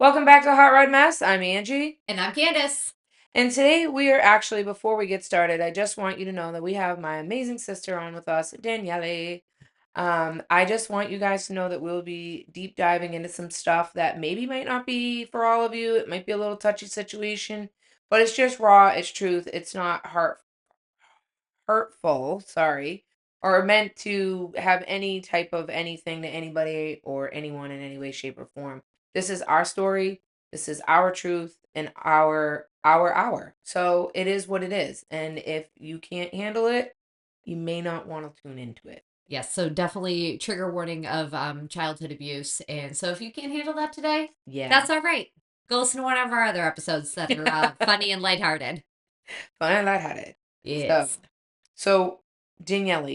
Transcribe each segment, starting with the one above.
Welcome back to Hot Rod Mess. I'm Angie. And I'm Candice. And today we are actually, before we get started, I just want you to know that we have my amazing sister on with us, Danielle. I just want you guys to know that we'll be deep diving into some stuff that maybe might not be for all of you. It might be a little touchy situation, but it's just raw, it's truth. It's not hurtful, sorry, or meant to have any type of anything to anybody or anyone in any way, shape, or form. This is our story. This is our truth and our. So it is what it is. And if you can't handle it, you may not want to tune into it. Yes, so definitely trigger warning of childhood abuse. And so if you can't handle that today, Yeah. that's all right. Go listen to one of our other episodes that are funny and lighthearted. Fun and lighthearted. Yes. So Danielle,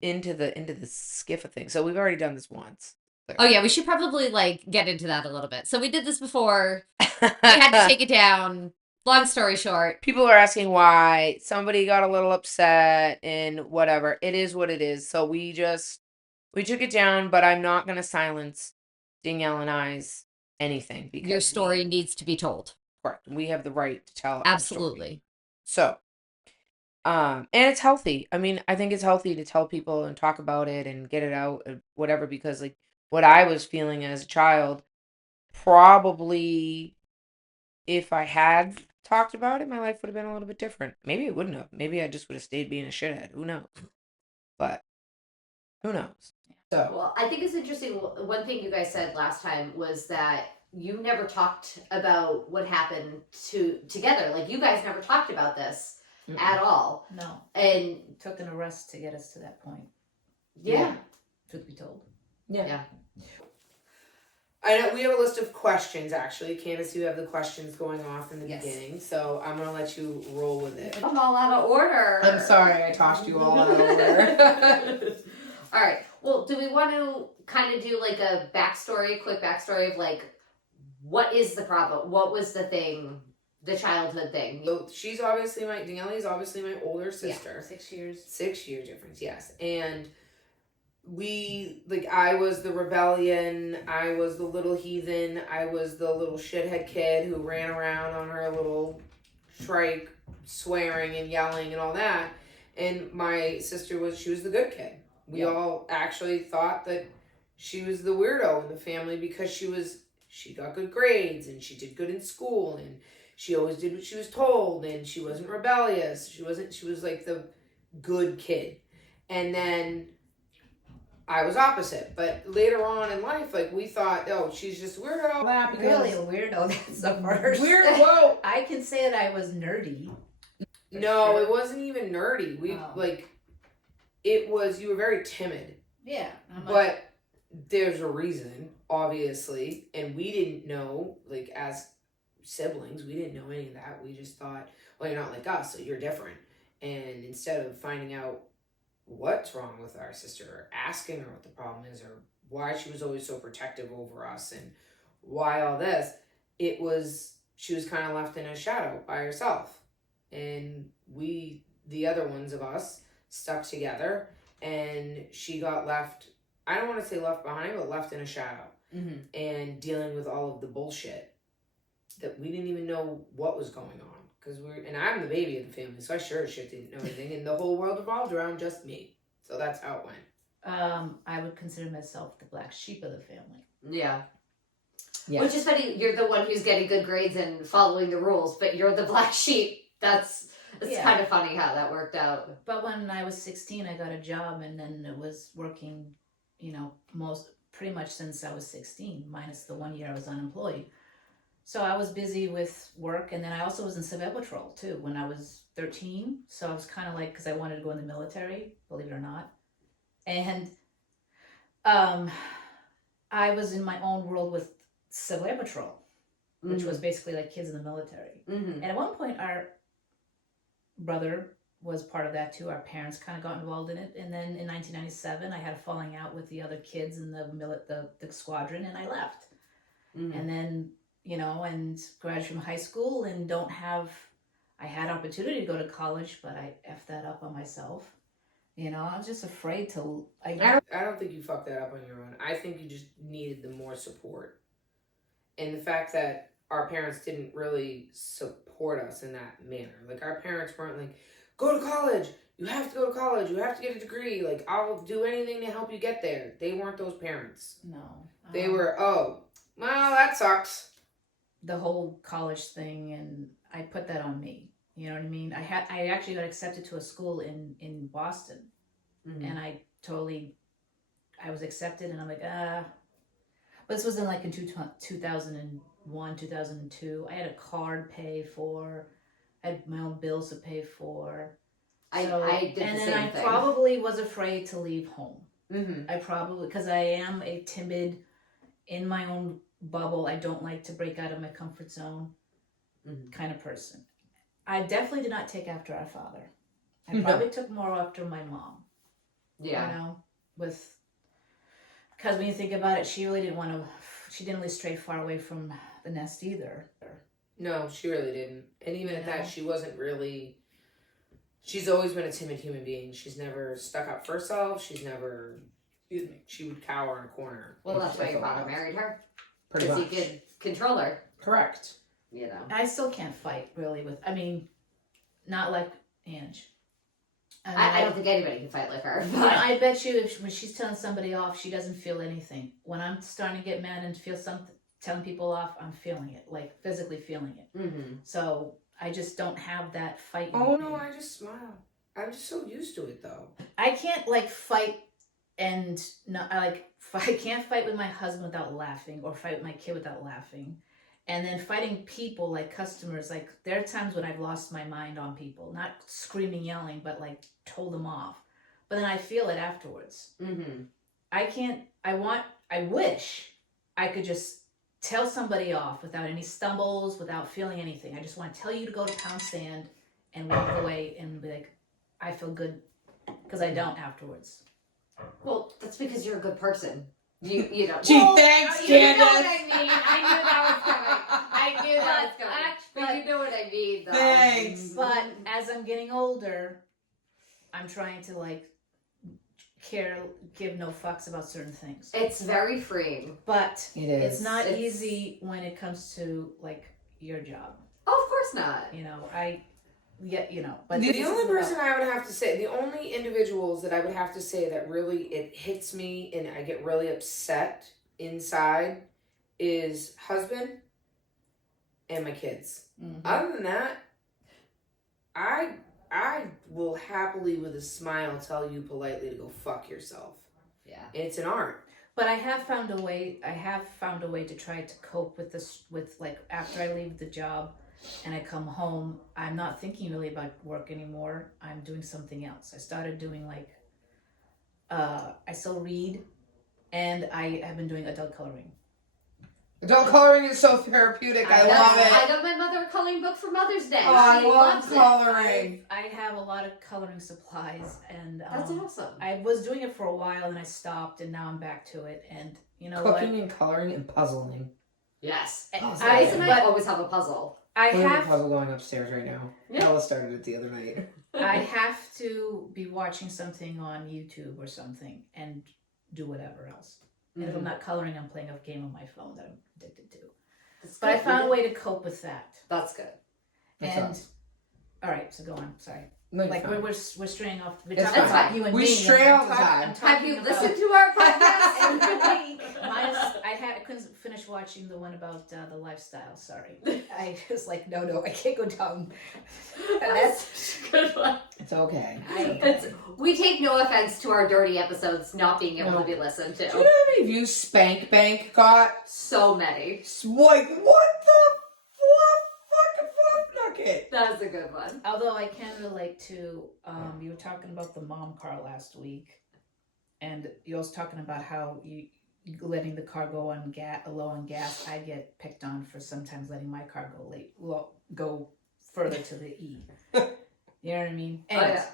into the skiff of things. So we've already done this once. Oh yeah, we should probably get into that a little bit. So we did this before. We had to take it down. Long story short. People are asking why. Somebody got a little upset and whatever. It is what it is. So we took it down, but I'm not gonna silence Danielle and I's anything because Your story needs to be told. Correct. We have the right to tell Absolutely. So and it's healthy. I mean, I think it's healthy to tell people and talk about it and get it out and whatever, because like what I was feeling as a child, probably if I had talked about it, my life would have been a little bit different. Maybe it wouldn't have. Maybe I just would have stayed being a shithead. Who knows? But who knows? So Well, I think it's interesting. One thing you guys said last time was that you never talked about what happened together. Like you guys never talked about this at all. No. And It took an arrest to get us to that point. yeah. Truth be told. Yeah. I know we have a list of questions actually. Candice, you have the questions going off in the Yes. beginning, so I'm gonna let you roll with it. I'm all out of order. I'm sorry, I tossed you all out of order. All right. Well, do we want to kind of do like a quick backstory of like what is the problem? What was the thing, the childhood thing? So Danielle is obviously my older sister. Yeah, 6 years. 6 year difference, yes. And I was the rebellion, I was the little heathen, I was the little shithead kid who ran around on her little trike swearing and yelling and all that. And my sister she was the good kid. We all actually thought that she was the weirdo in the family because she got good grades and she did good in school and she always did what she was told and she wasn't rebellious. She was like the good kid. And then I was opposite, but later on in life, like we thought, oh, she's just weirdo. Really a weirdo. That's the worst. Weird. Whoa. I can say that I was nerdy. No, sure. It wasn't even nerdy. It was, you were very timid. Yeah. But there's a reason, obviously, and we didn't know, like as siblings, we didn't know any of that. We just thought, well, you're not like us, so you're different. And instead of finding out what's wrong with our sister or asking her what the problem is or why she was always so protective over us and why all this, she was kind of left in a shadow by herself. And the other ones of us, stuck together, and she got left, I don't want to say left behind, but left in a shadow. Mm-hmm. And dealing with all of the bullshit that we didn't even know what was going on. And I'm the baby of the family, so I sure as shit didn't know anything, and the whole world revolved around just me. So that's how it went. I would consider myself the black sheep of the family. Yeah. Yes. Which is funny. You're the one who's getting good grades and following the rules, but you're the black sheep. It's kind of funny how that worked out. But when I was 16, I got a job, and then it was working, pretty much since I was 16, minus the 1 year I was unemployed. So I was busy with work, and then I also was in Civil Patrol too when I was 13. So I was kind of because I wanted to go in the military, believe it or not. And I was in my own world with Civil Patrol, which was basically like kids in the military. Mm-hmm. And at one point, our brother was part of that too. Our parents kind of got involved in it. And then in 1997, I had a falling out with the other kids in the squadron, and I left. Mm-hmm. And then and graduated from high school and I had opportunity to go to college, but I effed that up on myself. You know, I was just afraid to. I don't think you fucked that up on your own. I think you just needed the more support. And the fact that our parents didn't really support us in that manner. Like, our parents weren't like, go to college. You have to go to college. You have to get a degree. Like, I'll do anything to help you get there. They weren't those parents. No. They were, oh, well, that sucks. The whole college thing, and I put that on me. You know what I mean? I actually got accepted to a school in Boston, and I was accepted, and I'm like, but this was in 2001, 2002. I had a card pay for, I had my own bills to pay for. I did the same thing. I probably was afraid to leave home. Mm-hmm. I probably, because I am a timid, in my own bubble, I don't like to break out of my comfort zone kind of person. I definitely did not take after our father. I probably took more after my mom. Yeah. You know, because when you think about it, she really she didn't really stray far away from the nest either. No, she really didn't. And even at that, she wasn't really, she's always been a timid human being. She's never stuck up for herself. She's never, she would cower in a corner. Well, that's why your father married her. Pretty Because much. he could control her. Correct. You know. I still can't fight really not like Ange. I don't think anybody can fight like her. You know, I bet you when she's telling somebody off, she doesn't feel anything. When I'm starting to get mad and feel something, telling people off, I'm feeling it, like physically feeling it. Mm-hmm. So I just don't have that fight. Oh no, I just smile. I'm just so used to it though. I can't fight and not I can't fight with my husband without laughing, or fight with my kid without laughing. And then fighting people, like customers, like there are times when I've lost my mind on people, not screaming, yelling, but like told them off. But then I feel it afterwards. Mm-hmm. I wish I could just tell somebody off without any stumbles, without feeling anything. I just want to tell you to go to pound sand and walk away and be like, I feel good, because I don't afterwards. Well, that's because you're a good person. You know. Gee, thanks, You Candice. know what I mean. I knew that was coming. I knew that was coming. But you know what I mean, though. Thanks. But as I'm getting older, I'm trying to give no fucks about certain things. It's very freeing. But It is. it's not easy when it comes to your job. Oh, of course not. You know, but The only person I would have to say, the only individuals that I would have to say that really it hits me and I get really upset inside is husband and my kids. Mm-hmm. Other than that, I will happily with a smile tell you politely to go fuck yourself. Yeah. It's an art. But I have found a way to try to cope with this, after I leave the job and I come home, I'm not thinking really about work anymore. I'm doing something else. I started doing I still read, and I have been doing adult coloring. Adult coloring is so therapeutic. I love it. I got my mother a coloring book for Mother's Day. Oh, I She love loves coloring. I have a lot of coloring supplies, and That's awesome. I was doing it for a while, and I stopped, and now I'm back to it. And you know Cooking and coloring and puzzling. Yes. Awesome. Grace and I always have a puzzle. I We have a have puzzle going upstairs right now. Yeah. Ella started it the other night. I have to be watching something on YouTube or something and do whatever else. And if I'm not coloring, I'm playing a game on my phone that I'm addicted to. But I found a way to cope with that. That's good. All right, so go on. Sorry. No, We're straying off. We're It's talking fine. about you and We me. stray and all the time. Have you listened to our podcast? I couldn't finish watching the one about the lifestyle. Sorry, I was like, no, I can't go down. That's such a good one. It's okay. We take no offense to our dirty episodes not being able No. to be listened to. Do you know how many views Spank Bank got? So many. Like, what the fuck nugget? That was a good one. Although I can relate to, you were talking about the mom car last week, and you was talking about how you letting the car go on low on gas. I get picked on for sometimes letting my car go further to the E. You know what I mean? Anyways. Oh, yeah.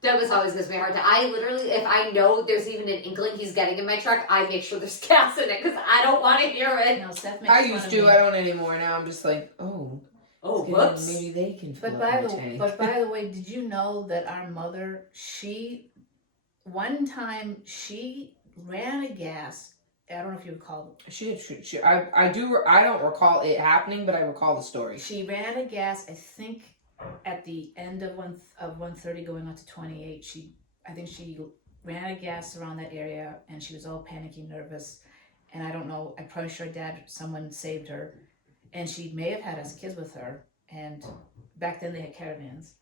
Douglas always gives me a hard time. I literally, if I know there's even an inkling he's getting in my truck, I make sure there's gas in it because I don't want to hear it. No, Seth makes I fun used of to. me. I don't anymore. Now I'm just like, oh, Whoops. Maybe they can fill But up by my the tank. but by the way, did you know that our mother, she one time she ran a gas. I don't know if you recall. I don't recall it happening, but I recall the story. She ran a gas. I think at the end of 130 going on to 28. I think she ran out of gas around that area, and she was all panicky, nervous. And I don't know. I'm probably sure someone saved her, and she may have had us kids with her. And back then they had caravans.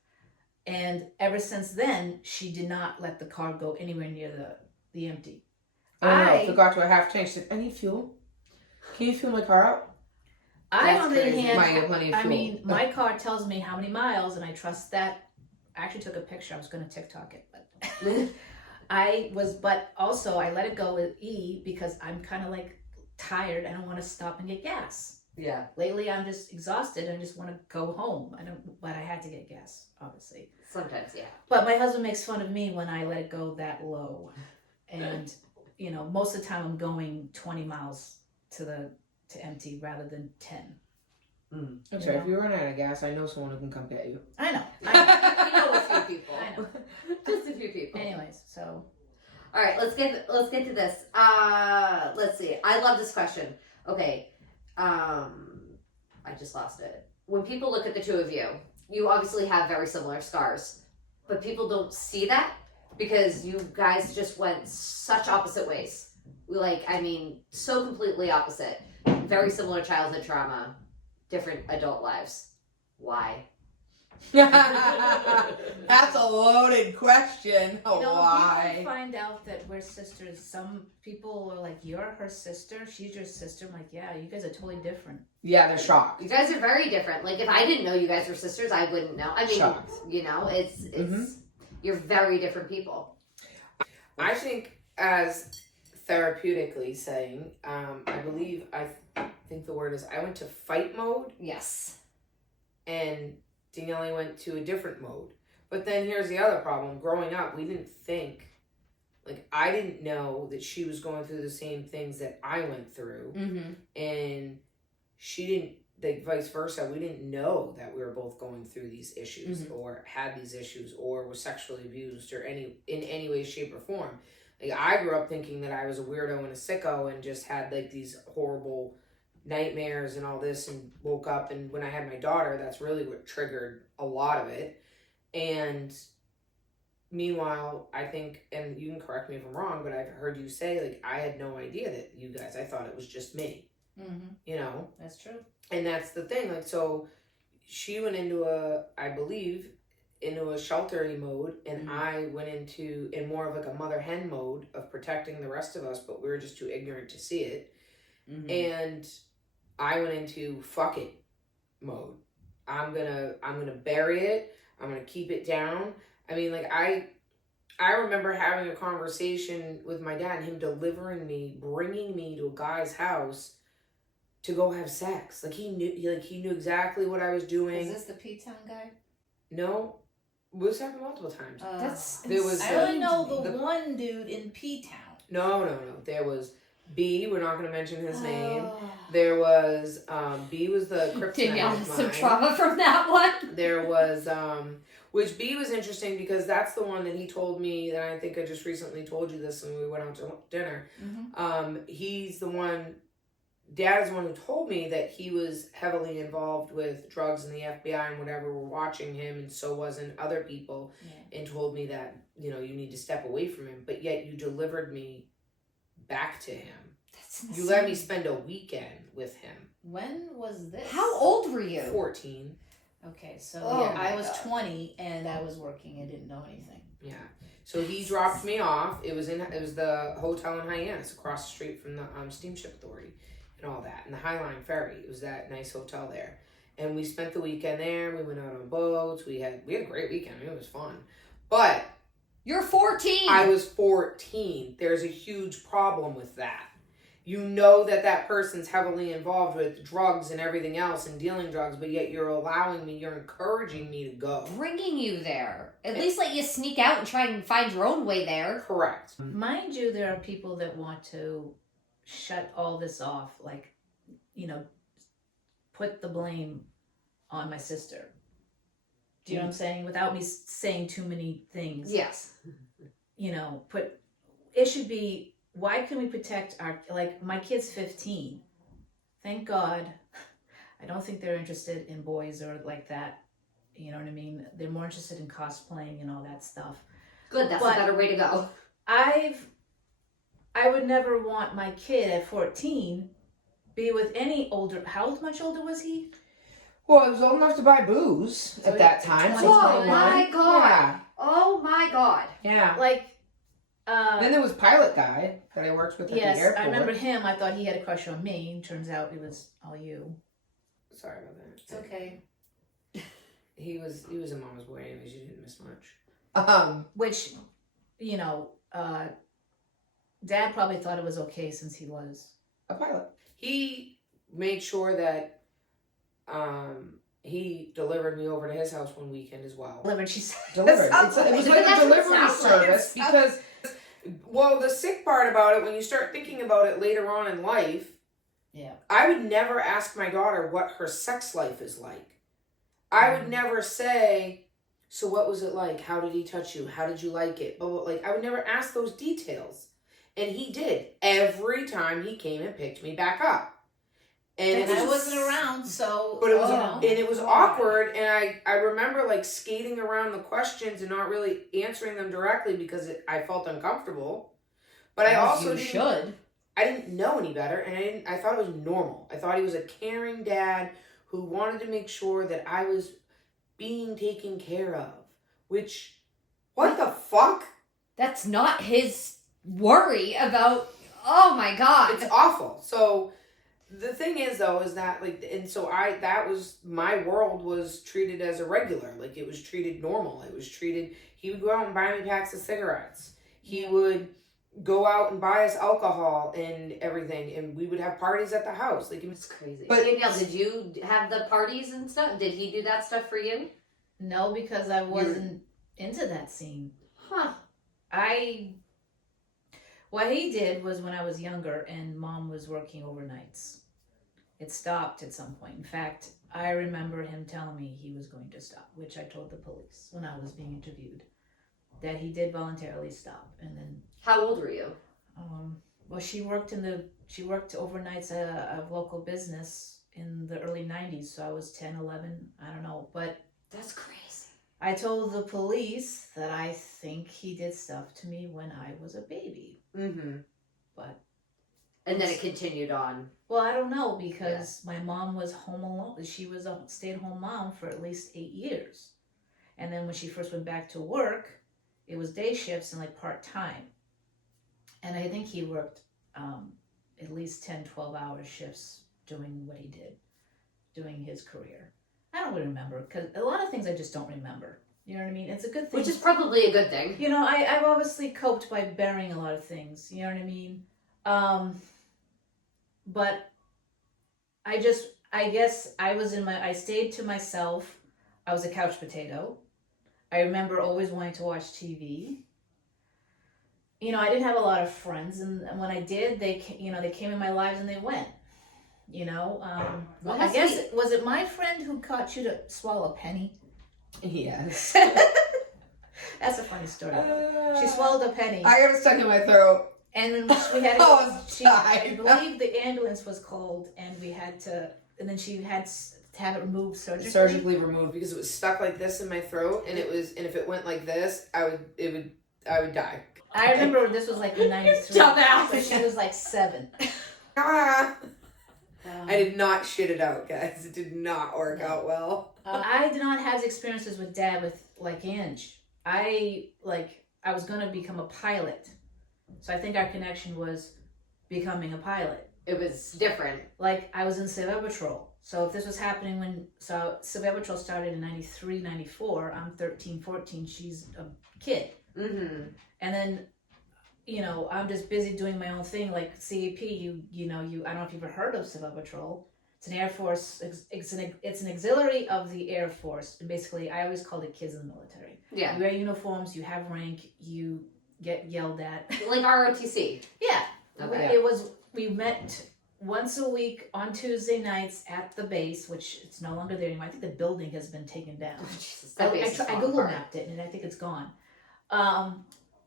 And ever since then, she did not let the car go anywhere near the empty. I forgot to a half tank. Said, I need fuel. Can you fuel my car up? I, on the other hand, plenty of I fuel. mean, my car tells me how many miles, and I trust that. I actually took a picture. I was going to TikTok it, but but also I let it go with E because I'm kind of like tired. I don't want to stop and get gas. Yeah. Lately, I'm just exhausted and I just want to go home. But I had to get gas, obviously. Sometimes, yeah. But my husband makes fun of me when I let it go that low, and most of the time I'm going 20 miles to empty rather than 10. That's right. If you run out of gas, I know someone who can come get you. I know. You know a few people. I know. Just a few people. Anyways, so. All right, let's get to this. Let's see. I love this question. Okay. I just lost it. When people look at the two of you, you obviously have very similar scars, but people don't see that because you guys just went such opposite ways. So completely opposite. Very similar childhood trauma, different adult lives. Why? That's a loaded question. Why? People find out that we're sisters. Some people are like, "You're her sister. She's your sister." I'm like, "Yeah, you guys are totally different." Yeah, they're shocked. You guys are very different. Like, if I didn't know you guys were sisters, I wouldn't know. I mean, shocked. It's you're very different people. I think, as therapeutically saying, I think the word is, I went to fight mode. Yes. And Danielle went to a different mode. But then here's the other problem. Growing up, we didn't think, I didn't know that she was going through the same things that I went through. Mm-hmm. And she didn't, vice versa. We didn't know that we were both going through these issues or had these issues or were sexually abused or in any way, shape, or form. I grew up thinking that I was a weirdo and a sicko and just had these horrible nightmares and all this, and woke up, and when I had my daughter, that's really what triggered a lot of it. And meanwhile, I think, and you can correct me if I'm wrong, but I've heard you say, I had no idea that you guys, I thought it was just me. That's true. And that's the thing, so she went into I believe into a sheltering mode, and I went into more of a mother hen mode of protecting the rest of us, but we were just too ignorant to see it. And I went into fuck it mode. I'm gonna bury it. I'm gonna keep it down. I mean, I remember having a conversation with my dad and him bringing me to a guy's house to go have sex. He knew exactly what I was doing. Is this the P-Town guy? No, we've happened multiple times. I only know the one dude in P-Town. No. There was B. We're not going to mention his name. There was B was the kryptonite. Danielle has some trauma from that one. There was which B was interesting because that's the one that he told me, that I think I just recently told you this when we went out to dinner. He's the one. Dad is the one who told me that he was heavily involved with drugs and the FBI and whatever were watching him, and so wasn't other people, and told me that, you need to step away from him. But yet you delivered me back to him. That's insane. You let me spend a weekend with him. When was this? How old were you? 14. Okay, so my I was God. 20 and I was working and didn't know anything. Yeah. So he dropped me off. It was the hotel in Hyannis, across the street from the Steamship Authority and all that, and the High Line Ferry. It was that nice hotel there. And we spent the weekend there. We went out on boats. We had a great weekend. It was fun. But You're 14. I was 14. There's a huge problem with that. You know that person's heavily involved with drugs and everything else and dealing drugs, but yet you're encouraging me to go. Bringing you there. At least let you sneak out and try and find your own way there. Correct. Mind you, there are people that want to shut all this off, put the blame on my sister. Do you know what I'm saying? Without me saying too many things. Yes. it should be, why can we protect like my kid's 15. Thank God. I don't think they're interested in boys or like that. You know what I mean? They're more interested in cosplaying and all that stuff. Good, that's a better way to go. I would never want my kid at 14 be with any older. How much older was he? Well, he was old enough to buy booze at that time. Oh my God. Yeah. Oh my God. Yeah. Like, Then there was Pilot Guy that I worked with at the airport. I remember him. I thought he had a crush on me. Turns out it was all you. Sorry about that. It's okay. He was a mama's boy anyways, you didn't miss much. Which, Dad probably thought it was okay since he was a pilot. He made sure that he delivered me over to his house one weekend as well. Delivered, she said. Delivered. It was like a delivery service because, well, the sick part about it, when you start thinking about it later on in life, I would never ask my daughter what her sex life is like. I would never say, so what was it like? How did he touch you? How did you like it? But I would never ask those details. And he did every time he came and picked me back up. And I wasn't around, so. But it was, and it was awkward. And I remember like skating around the questions and not really answering them directly because I felt uncomfortable. But I also I didn't know any better, and I thought it was normal. I thought he was a caring dad who wanted to make sure that I was being taken care of. Which, what the fuck? That's not his worry about. Oh my God. It's awful. So the thing is though, is that that was, my world was treated as a regular. Like it was treated normal. It was treated, he would go out and buy me packs of cigarettes. He would go out and buy us alcohol and everything, and we would have parties at the house. Like it was crazy. But Danielle, did you have the parties and stuff? Did he do that stuff for you? No, because I wasn't into that scene. Huh. What he did was, when I was younger and Mom was working overnights, it stopped at some point. In fact, I remember him telling me he was going to stop, which I told the police when I was being interviewed, that he did voluntarily stop. And then, how old were you? Well, she worked overnights at a local business in the early 90s, so I was 10, 11, I don't know, but that's crazy. I told the police that I think he did stuff to me when I was a baby. Mm-hmm. But and then it continued on. Well, I don't know, because my mom was home alone. She was a stay-at-home mom for at least 8 years. And then when she first went back to work, it was day shifts and like part-time. And I think he worked at least 10, 12-hour shifts doing what he did, doing his career. I don't really remember, because a lot of things I just don't remember. You know what I mean? It's a good thing. Which is probably a good thing. You know, I've obviously coped by burying a lot of things. You know what I mean? But I guess I stayed to myself. I was a couch potato. I remember always wanting to watch TV. You know, I didn't have a lot of friends, and when I did, they came in my lives and they went. You know, I guess, was it my friend who caught you to swallow a penny? Yes. That's a funny story. She swallowed a penny. I got it stuck in my throat. And then we had I believe the ambulance was called, and then she had to have it removed surgically. Surgically removed, because it was stuck like this in my throat, and if it went like this, I would die. I remember this was like in 93. So she was like 7. I did not shit it out, guys. It did not work out well. I did not have experiences with Dad with like Angie. I was gonna become a pilot, so I think our connection was becoming a pilot. It was different. Like, I was in Civil Patrol, so if this was happening Civil Patrol started in 93, 94, I'm 13, 14, she's a kid. Mm-hmm. And then, you know, I'm just busy doing my own thing, like CAP. I don't know if you've ever heard of Civil Patrol. It's an Air Force. It's an auxiliary of the Air Force. And basically, I always called it kids in the military. Yeah. You wear uniforms. You have rank. You get yelled at. Like ROTC. Yeah. Okay. We met once a week on Tuesday nights at the base, which it's no longer there anymore. I think the building has been taken down. Oh, Jesus, I Google mapped it, and I think it's gone.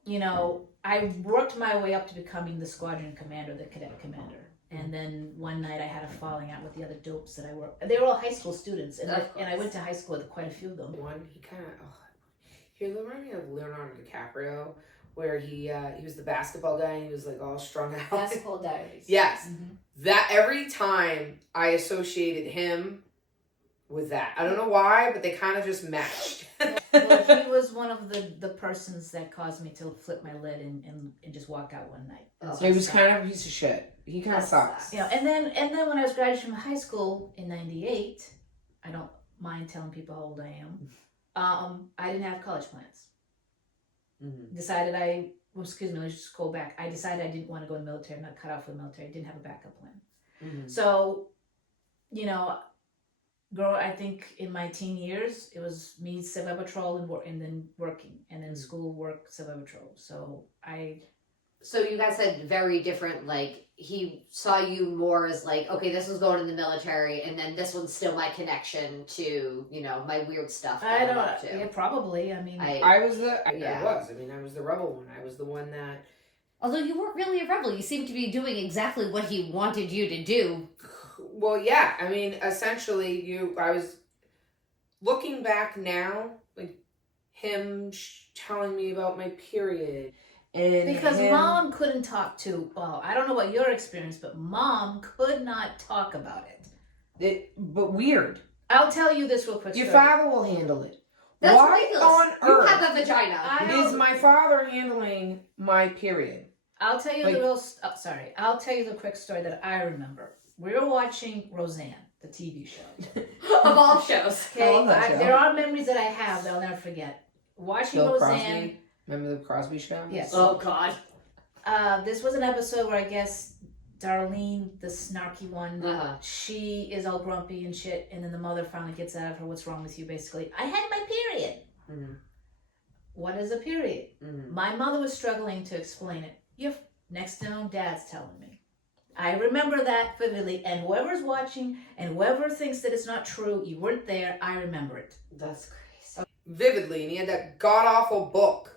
I worked my way up to becoming the squadron commander, the cadet commander. And then one night I had a falling out with the other dopes that I worked. They were all high school students, and I went to high school with quite a few of them. One, he reminded me of Leonardo DiCaprio, where he was the basketball guy and he was like all strung out. Basketball Diaries. Yes. Mm-hmm. That every time I associated him with that. I don't know why, but they kind of just matched. Well, he was one of the persons that caused me to flip my lid and just walk out one night. He was kind of a piece of shit. He kind of sucks. And then when I was graduating from high school in '98, I don't mind telling people how old I am. I didn't have college plans. Mm-hmm. Let's just go back. I decided I didn't want to go in the military. I'm not cut out for the military. I didn't have a backup plan. Mm-hmm. So, I think in my teen years, it was me, Civil Patrol, and then working, and then school, work, Civil Patrol. So you guys had very different, like, he saw you more as like, okay, this was going in the military, and then this one's still my connection to, my weird stuff. I don't know. Yeah, probably. I mean, I was the rebel one. I was the one that. Although you weren't really a rebel, you seemed to be doing exactly what he wanted you to do. Well, yeah. I mean, essentially, I was looking back now, like him telling me about my period. And because mom couldn't talk to, well, I don't know what your experience, but mom could not talk about it. But weird. I'll tell you this real quick. Your father will handle it. That's Why ridiculous. on You earth have a vagina. is my father handling my period? I'll tell you I'll tell you the quick story that I remember. We were watching Roseanne, the TV show. Of all shows. Okay, there are memories that I have that I'll never forget. Watching Bill Roseanne. Crosby. Remember the Crosby Show? Yes. Oh, God. This was an episode where I guess Darlene, the snarky one, she is all grumpy and shit, and then the mother finally gets out of her, what's wrong with you, basically. I had my period. Mm-hmm. What is a period? Mm-hmm. My mother was struggling to explain it. Next thing Dad's telling me. I remember that vividly, and whoever's watching, and whoever thinks that it's not true, you weren't there, I remember it. That's crazy. Vividly, and he had that god-awful book.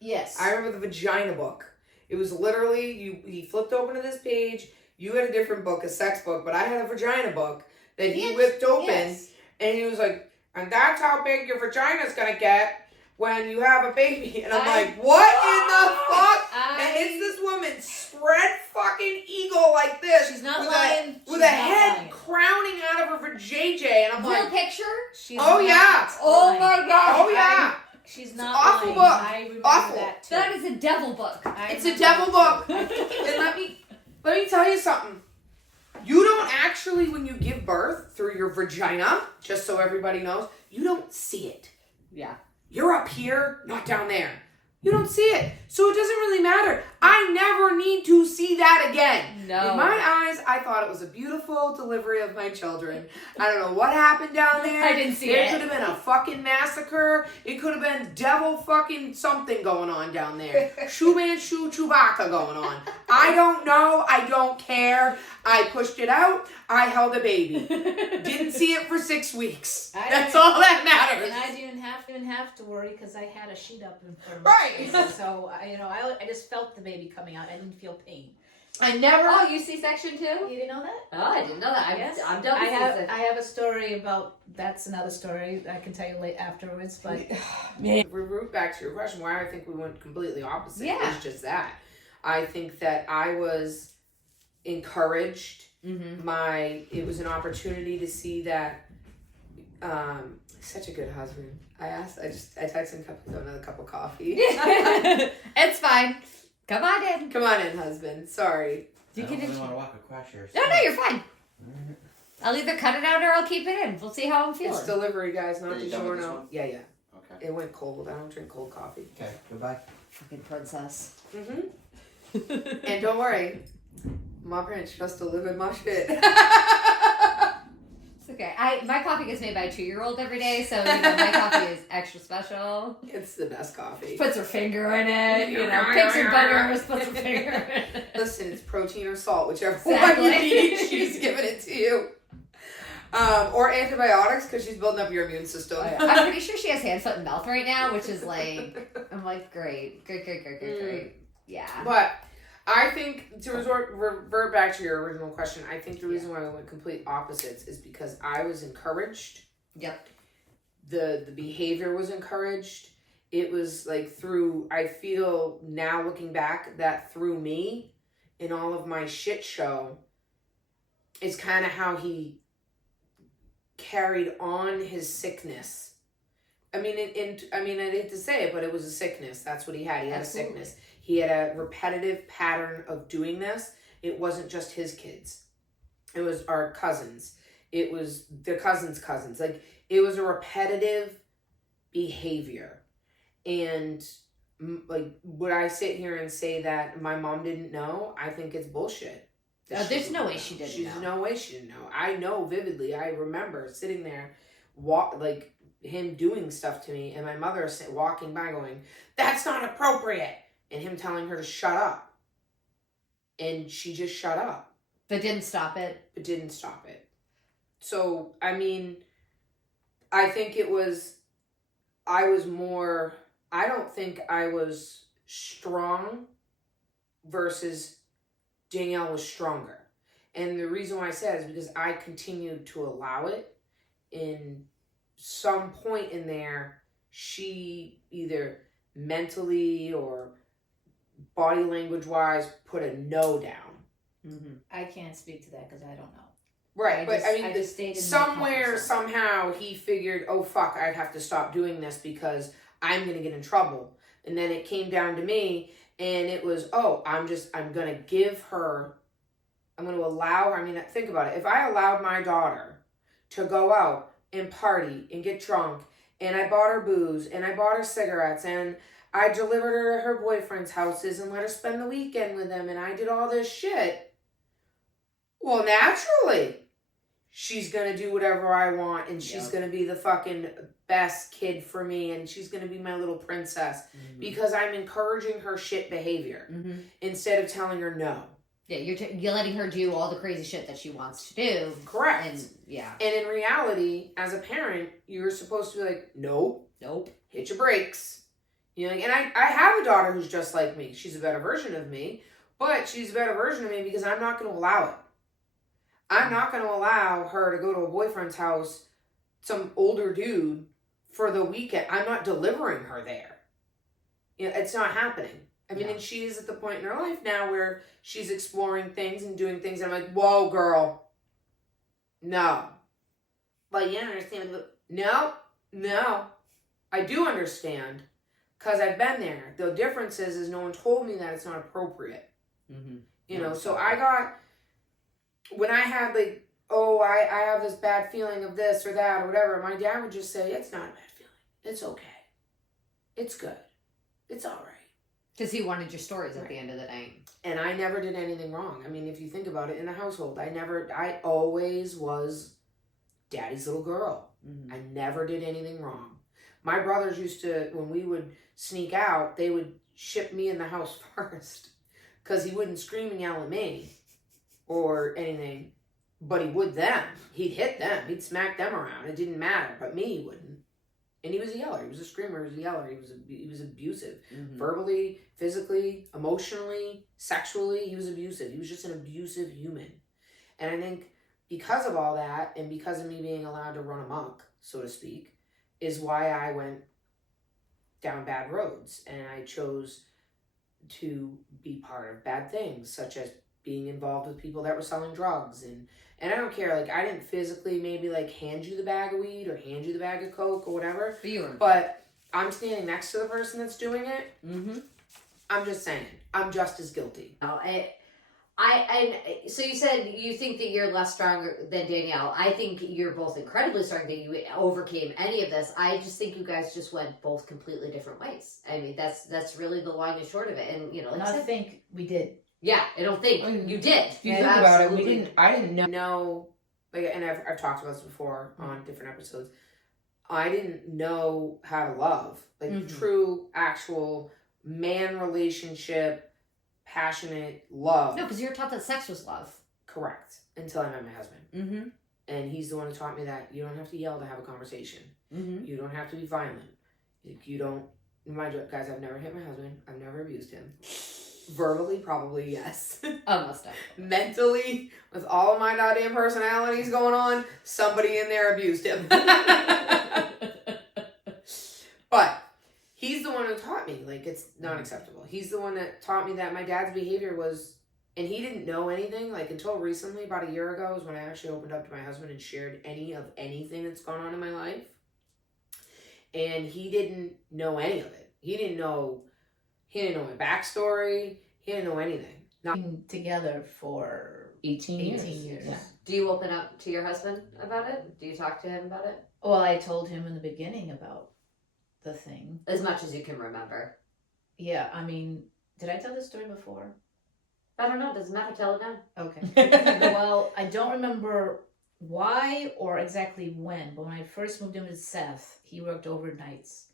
Yes. I remember the vagina book. It was literally, he flipped open to this page, you had a different book, a sex book, but I had a vagina book that he whipped open, and he was like, and that's how big your vagina's gonna get when you have a baby. And I'm like, what in the fuck? And it's this woman spread fucking eagle like this. She's not with lying. With a head crowning out of her vajayjay. And I'm Real like, picture? oh yeah. Oh my God. Oh yeah. She's not awful lying. book. I remember Awful. that too. That is a devil book. It's a devil book. And let me tell you something. You don't actually, when you give birth through your vagina, just so everybody knows, you don't see it. Yeah. You're up here, not down there. You don't see it. So it doesn't really matter. I never need to see that again. No. In my eyes, I thought it was a beautiful delivery of my children. I don't know what happened down there. I didn't see There it. could have been a fucking massacre. It could have been devil fucking something going on down there. Shoe man, shoe Chewbacca going on. I don't know. I don't care. I pushed it out. I held a baby. Didn't see it for 6 weeks. That's all that matters. And I didn't have to worry because I had a sheet up in front of me. Right. So I just felt the baby coming out. I didn't feel pain. I never. Oh, you C-section too? You didn't know that? Oh, I didn't know that. Yes. I'm double C-section. I have a story about. That's another story I can tell you later afterwards. But Man, we root back to your question. Why I think we went completely opposite. Yeah. It's just that. I think that I was encouraged. Mm-hmm. It was an opportunity to see that. Such a good husband. I texted him another cup of coffee. It's fine. Come on in. Come on in, husband. Sorry. You I can don't really just... want to walk across your No, you're fine. I'll either cut it out or I'll keep it in. We'll see how I'm feeling. It's delivery, guys, not Are you just done with this no. one? Yeah. Okay. It went cold. I don't drink cold coffee. Okay, goodbye. Fucking princess. Mm-hmm. And don't worry, my parents just delivered my shit. It's okay. My coffee gets made by a 2-year-old every day, so my coffee is extra special. It's the best coffee. Puts her finger in it, picks her butters, puts her finger in it. Listen, it's protein or salt, whichever Exactly. one you need. She's giving it to you. Or antibiotics because she's building up your immune system. I'm pretty sure she has hand, foot, and mouth right now, which is like, I'm like, great. Yeah. But I think, to revert back to your original question, I think the reason why we went complete opposites is because I was encouraged. Yep. The behavior was encouraged. It was like through, I feel now looking back, that through me in all of my shit show is kind of how he carried on his sickness. I mean, I hate to say it, but it was a sickness. That's what he had. He had Absolutely. a sickness. He had a repetitive pattern of doing this. It wasn't just his kids. It was our cousins. It was their cousins' cousins. Like, it was a repetitive behavior. And, like, would I sit here and say that my mom didn't know? I think it's bullshit. There's no way she didn't know. There's no way she didn't know. I know vividly. I remember sitting there, like, him doing stuff to me, and my mother walking by going, "That's not appropriate," and him telling her to shut up. And she just shut up. But didn't stop it. So, I mean, I think I don't think I was strong versus Danielle was stronger. And the reason why I say that is because I continued to allow it. In some point in there, she either mentally or body language wise put a no down. Mm-hmm. I can't speak to that because I don't know. Right, I just stayed in my somewhere, comfort zone. somehow he figured, oh fuck, I'd have to stop doing this because I'm gonna get in trouble. And then it came down to me, and it was, I'm gonna allow her. I mean, think about it. If I allowed my daughter to go out and party and get drunk, and I bought her booze, and I bought her cigarettes, and I delivered her to her boyfriend's houses and let her spend the weekend with them, and I did all this shit, well, naturally, she's gonna do whatever I want, and she's gonna be the fucking best kid for me, and she's gonna be my little princess, because I'm encouraging her shit behavior instead of telling her no. Yeah, you're letting her do all the crazy shit that she wants to do. Correct. And And in reality, as a parent, you're supposed to be like, nope, hit your brakes. You know, and I have a daughter who's just like me. She's a better version of me, but she's a better version of me because I'm not going to allow it. I'm not going to allow her to go to a boyfriend's house, some older dude, for the weekend. I'm not delivering her there. You know, it's not happening. I mean, and she's at the point in her life now where she's exploring things and doing things, and I'm like, whoa, girl. No. But you don't understand. No. I do understand, because I've been there. The difference is no one told me that it's not appropriate. You know, so I got... When I had like, I have this bad feeling of this or that or whatever, my dad would just say, it's not a bad feeling. It's okay. It's good. It's all right. because he wanted your stories at the end of the night. And I never did anything wrong. I mean, if you think about it, in the household, I always was daddy's little girl. I never did anything wrong. My brothers used to, when we would sneak out, they would ship me in the house first, because he wouldn't scream and yell at me or anything, but he would them. He'd hit them. He'd smack them around. It didn't matter, but me, he wouldn't. And he was a yeller. He was a screamer. He was a yeller. He was abusive. Verbally, physically, emotionally, sexually. He was abusive. He was just an abusive human. And I think because of all that, and because of me being allowed to run amok, so to speak, is why I went down bad roads. And I chose to be part of bad things, such as being involved with people that were selling drugs. And I don't care, like, I didn't physically maybe, like, hand you the bag of weed or hand you the bag of coke or whatever. But I'm standing next to the person that's doing it. I'm just saying, I'm just as guilty. No, so you said you think that you're less stronger than Danielle. I think you're both incredibly strong that you overcame any of this. I just think you guys just went both completely different ways. I mean, that's really the long and short of it. And, you know, like I think we did. Yeah, I don't think you did. If you think about it, I didn't know, like, and I've talked about this before on different episodes. I didn't know how to love, like, true, actual man relationship, passionate love. No, because you were taught that sex was love. Correct. Until I met my husband. And he's the one who taught me that you don't have to yell to have a conversation. Mm-hmm. You don't have to be violent. You don't, mind you, guys, I've never hit my husband. I've never abused him. Verbally, probably yes. Almost done. Mentally, with all of my goddamn personalities going on, somebody in there abused him. But he's the one who taught me, like, it's not acceptable. He's the one that taught me that my dad's behavior was, and he didn't know anything, like, until recently, about a year ago, is when I actually opened up to my husband and shared anything that's gone on in my life. And he didn't know any of it. He didn't know my backstory. He didn't know anything. Been together for 18 years. Yeah. Do you open up to your husband about it? Do you talk to him about it? Well, I told him in the beginning about the thing. As much as you can remember. Yeah, I mean, did I tell this story before? I don't know. Doesn't matter. Tell it now. Okay. Well, I don't remember why or exactly when, but when I first moved in with Seth, he worked overnights.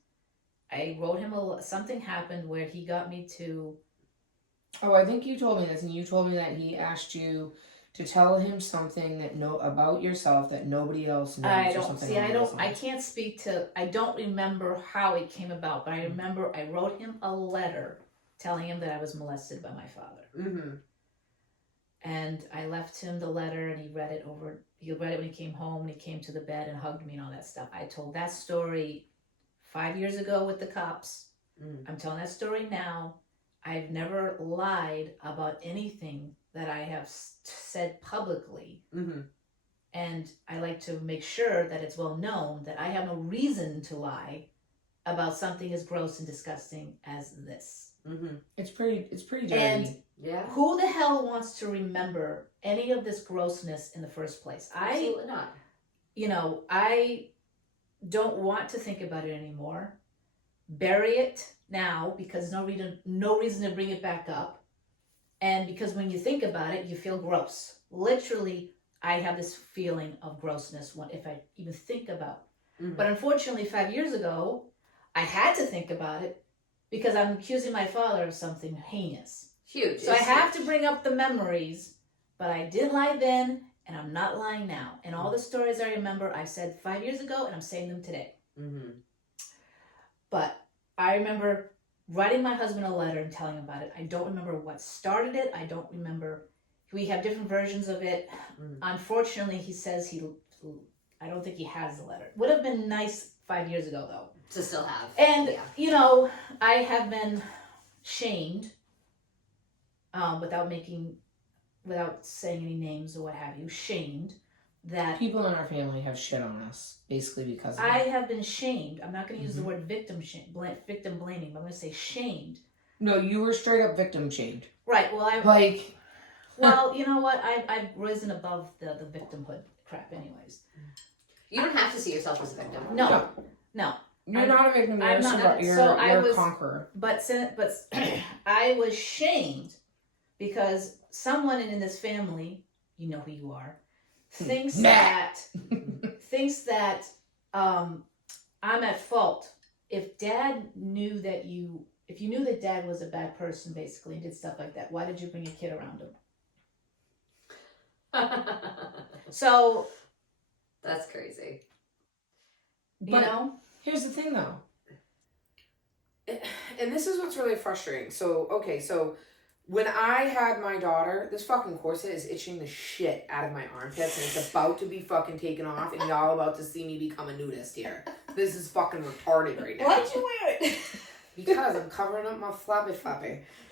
I wrote him something happened where he got me to. Oh, I think you told me this, and you told me that he asked you to tell him something that about yourself that nobody else knows. I can't speak to. I don't remember how it came about, but I remember I wrote him a letter telling him that I was molested by my father. Mm-hmm. And I left him the letter, and he read it when he came home, and he came to the bed and hugged me and all that stuff. I told that story 5 years ago with the cops. I'm telling that story now. I've never lied about anything that I have said publicly. Mm-hmm. And I like to make sure that it's well known that I have no reason to lie about something as gross and disgusting as this. Mm-hmm. It's pretty dirty. And yeah, who the hell wants to remember any of this grossness in the first place? absolutely not. I don't want to think about it anymore. Bury it now because no reason to bring it back up. And because when you think about it, you feel gross. Literally, I have this feeling of grossness if I even think about it. Mm-hmm. But unfortunately, 5 years ago, I had to think about it because I'm accusing my father of something heinous. Huge. So I have to bring up the memories, but I did lie then, and I'm not lying now. And all the stories I remember, I said 5 years ago, and I'm saying them today. Mm-hmm. But I remember writing my husband a letter and telling him about it. I don't remember what started it. I don't remember. We have different versions of it. Mm-hmm. Unfortunately, he says I don't think he has the letter. Would have been nice 5 years ago, though. To still have. And, I have been shamed without saying any names or what have you, shamed that People in our family have shit on us, basically because of I it. have been shamed. I'm not going to use the word victim blaming, but I'm going to say shamed. No, you were straight up victim shamed. Right. Well, well, you know what? I've risen above the victimhood crap, anyways. You don't have to see yourself as a victim. No. You're not a victim. I'm not. You're a conqueror. But I was shamed because someone in this family, you know who you are, thinks that I'm at fault. If you knew that Dad was a bad person, basically, and did stuff like that, why did you bring a kid around him? So That's crazy. Here's the thing, though. And this is what's really frustrating. So when I had my daughter, this fucking corset is itching the shit out of my armpits, and it's about to be fucking taken off, and y'all about to see me become a nudist here. This is fucking retarded right now. Why'd you wear it? Because I'm covering up my flappy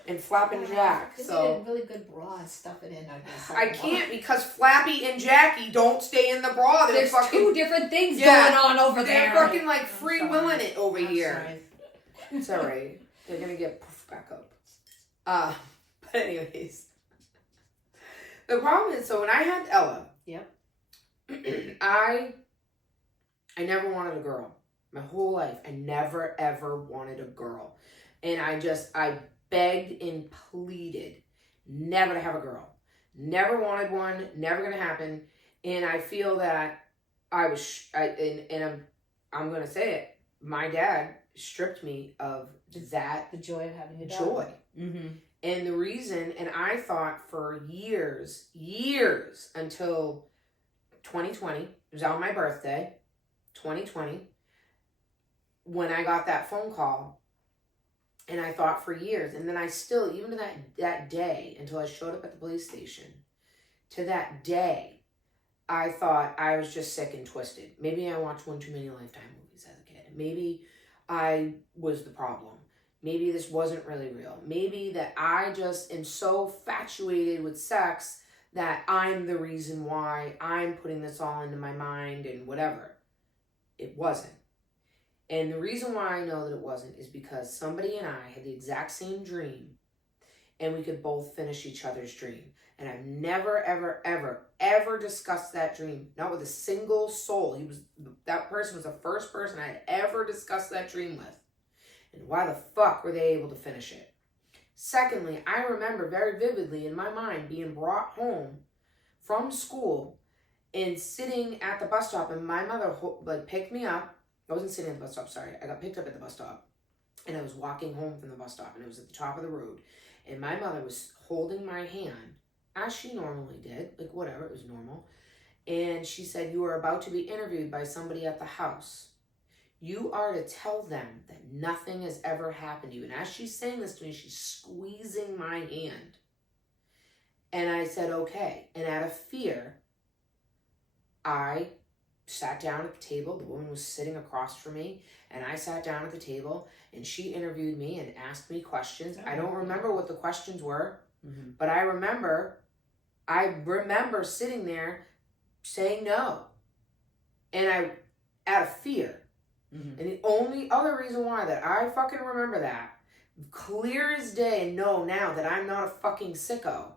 and flapping Jack. You So need a really good bra and stuff it in, I guess. I can't because Flappy and Jackie don't stay in the bra. They're There's fucking, two different things Yeah, going on over they're there. fucking like free willing it over I'm here. sorry. It's alright. They're gonna get poofed back up. But anyways. The problem is, so when I had Ella, Yep. I never wanted a girl. My whole life. I never ever wanted a girl. And I begged and pleaded never to have a girl. Never wanted one, never gonna happen. And I feel that I'm gonna say it, my dad stripped me of that the joy of having a dog. joy. Mm-hmm. And the reason, and I thought for years, until 2020. It was on my birthday, 2020, when I got that phone call. And I thought for years, and then I still, even to that day, until I showed up at the police station, to that day, I thought I was just sick and twisted. Maybe I watched one too many Lifetime movies as a kid. Maybe I was the problem. Maybe this wasn't really real. Maybe that I just am so infatuated with sex that I'm the reason why I'm putting this all into my mind and whatever. It wasn't. And the reason why I know that it wasn't is because somebody and I had the exact same dream, and we could both finish each other's dream. And I've never, ever, ever, ever discussed that dream. Not with a single soul. That person was the first person I had ever discussed that dream with. And why the fuck were they able to finish it? Secondly, I remember very vividly in my mind being brought home from school and sitting at the bus stop, and my mother picked me up. I wasn't sitting at the bus stop, sorry. I got picked up at the bus stop, and I was walking home from the bus stop, and it was at the top of the road. And my mother was holding my hand, as she normally did, like whatever, it was normal. And she said, "You are about to be interviewed by somebody at the house. You are to tell them that nothing has ever happened to you." And as she's saying this to me, she's squeezing my hand. And I said, okay. And out of fear, I sat down at the table. The woman was sitting across from me, and I sat down at the table, and she interviewed me and asked me questions. I don't remember what the questions were, but I remember sitting there saying no. And out of fear. And the only other reason why that I fucking remember that, clear as day, and know now that I'm not a fucking sicko,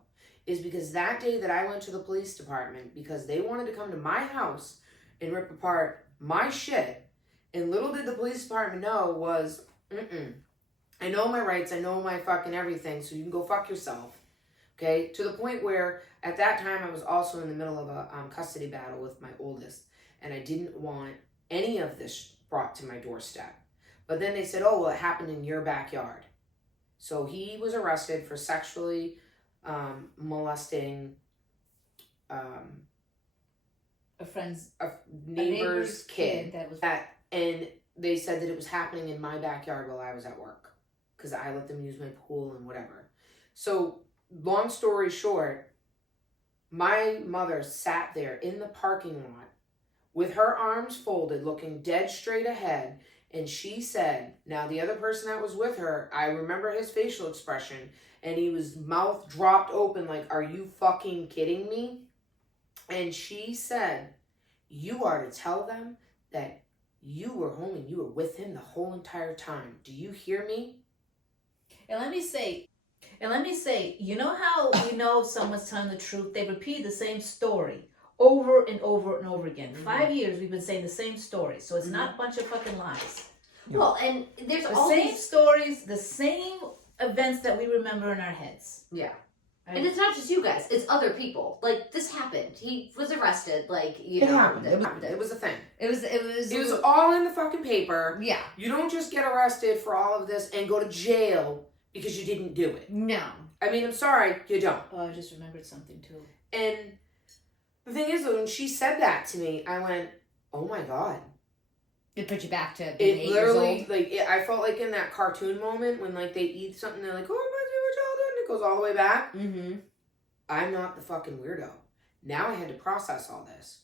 is because that day that I went to the police department because they wanted to come to my house and rip apart my shit, and little did the police department know was, I know my rights, I know my fucking everything, so you can go fuck yourself. Okay? To the point where, at that time, I was also in the middle of a custody battle with my oldest, and I didn't want any of this brought to my doorstep. But then they said, oh, well, it happened in your backyard. So he was arrested for sexually molesting a neighbor's kid. that was And they said that it was happening in my backyard while I was at work, because I let them use my pool and whatever. So long story short, my mother sat there in the parking lot with her arms folded, looking dead straight ahead, and she said, now the other person that was with her, I remember his facial expression, and he was mouth dropped open like, are you fucking kidding me? And she said, you are to tell them that you were home and you were with him the whole entire time. Do you hear me? And let me say, you know how you know if someone's telling the truth? They repeat the same story over and over and over again. 5 years we've been saying the same story. So it's not a bunch of fucking lies. well, and there's The all same these, stories, the same events that we remember in our heads. yeah. Right? And it's not just you guys; it's other people. Like, this happened. He was arrested. Like, you It know, happened. It was a thing. It was. It was all in the fucking paper. Yeah. You don't just get arrested for all of this and go to jail because you didn't do it. No. I mean, I'm sorry, you don't. Oh, I just remembered something too. And the thing is, when she said that to me, I went, oh my God. It put you back to being 8 It years literally, old. I felt like in that cartoon moment when, like, they eat something, they're like, oh, it reminds me of my childhood, and it goes all the way back. Mm-hmm. I'm not the fucking weirdo. Now I had to process all this.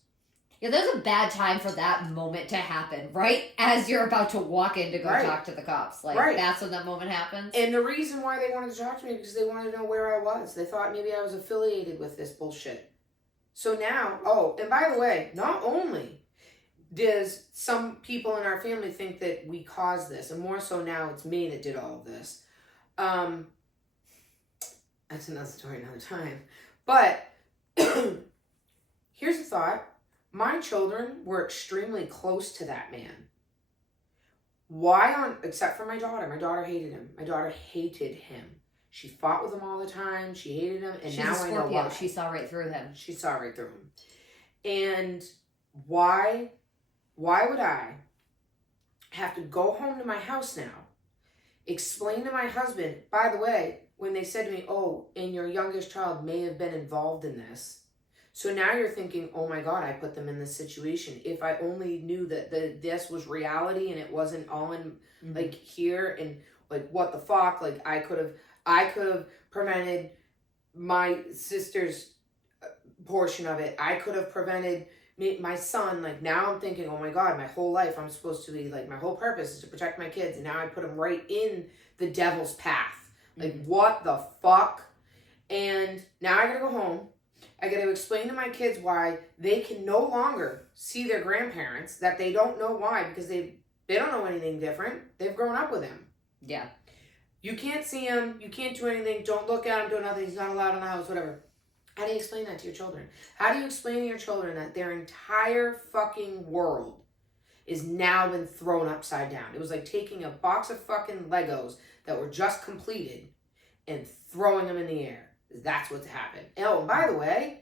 Yeah, there's a bad time for that moment to happen, right? As you're about to walk in to go Right. talk to the cops. Like, Right. that's when that moment happens. And the reason why they wanted to talk to me because they wanted to know where I was. They thought maybe I was affiliated with this bullshit. So now, oh, and by the way, not only does some people in our family think that we caused this, and more so now it's me that did all of this. That's another story another time. But here's a thought. My children were extremely close to that man. Except for my daughter. My daughter hated him. My daughter hated him. She fought with him all the time. She hated him. And She's now a I know Scorpio. why. She saw right through him. She saw right through him. And why would I have to go home to my house now, explain to my husband, by the way, when they said to me, oh, and your youngest child may have been involved in this. So now you're thinking, oh my God, I put them in this situation. If I only knew that this was reality and it wasn't all in like here and like what the fuck, like I could have prevented my sister's portion of it. I could have prevented my son. Like now I'm thinking, oh my God, my whole life I'm supposed to be like, my whole purpose is to protect my kids, and now I put them right in the devil's path. Like what the fuck? And now I gotta go home. I gotta explain to my kids why they can no longer see their grandparents, that they don't know why, because they don't know anything different. They've grown up with him. Yeah. You can't see him. You can't do anything. Don't look at him. Do nothing. He's not allowed in the house. Whatever. How do you explain that to your children? How do you explain to your children that their entire fucking world is now been thrown upside down? It was like taking a box of fucking Legos that were just completed and throwing them in the air. That's what's happened. Oh, and by the way,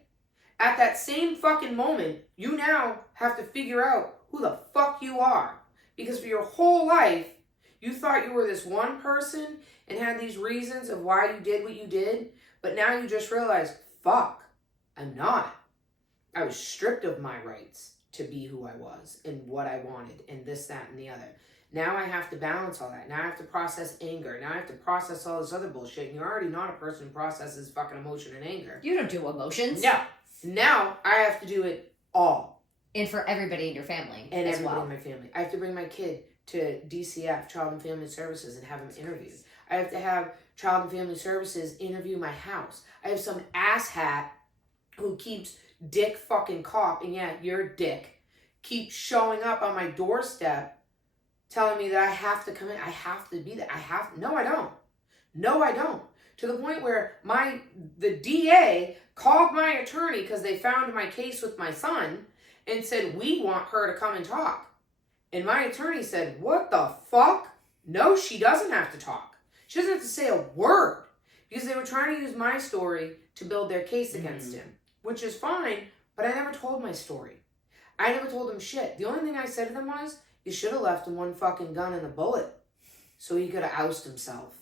at that same fucking moment, you now have to figure out who the fuck you are. Because for your whole life, you thought you were this one person and had these reasons of why you did what you did. But now you just realize, fuck, I'm not. I was stripped of my rights to be who I was and what I wanted and this, that, and the other. Now I have to balance all that. Now I have to process anger. Now I have to process all this other bullshit. And you're already not a person who processes fucking emotion and anger. You don't do emotions. No. Now I have to do it all. And for everybody in your family And as everybody well. in my family. I have to bring my kid to DCF, Child and Family Services, and have him interviewed. I have to have Child and Family Services interview my house. I have some asshat who keeps dick fucking cop, and yeah, you're a dick, keeps showing up on my doorstep telling me that I have to come in. I have to be there. No, I don't. No, I don't. To the point where the DA called my attorney because they found my case with my son and said, we want her to come and talk. And my attorney said, what the fuck? No, she doesn't have to talk. She doesn't have to say a word. Because they were trying to use my story to build their case against him. Which is fine, but I never told my story. I never told him shit. The only thing I said to them was, you should have left him one fucking gun and a bullet so he could have ousted himself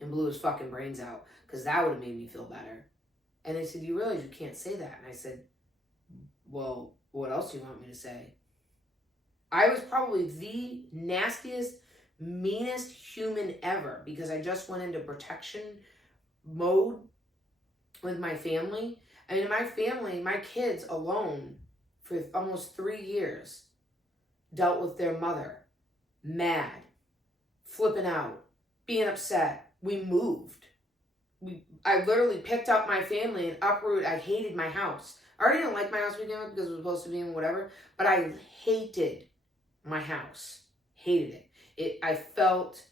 and blew his fucking brains out, because that would have made me feel better. And they said, you realize you can't say that? And I said, well, what else do you want me to say? I was probably the nastiest, meanest human ever, because I just went into protection mode with my family. I mean, my family, my kids alone for almost 3 years dealt with their mother, mad, flipping out, being upset. We moved. I literally picked up my family and uprooted. I hated my house. I already didn't like my house to begin with because it was supposed to be in whatever, but I hated my house. Hated it. I felt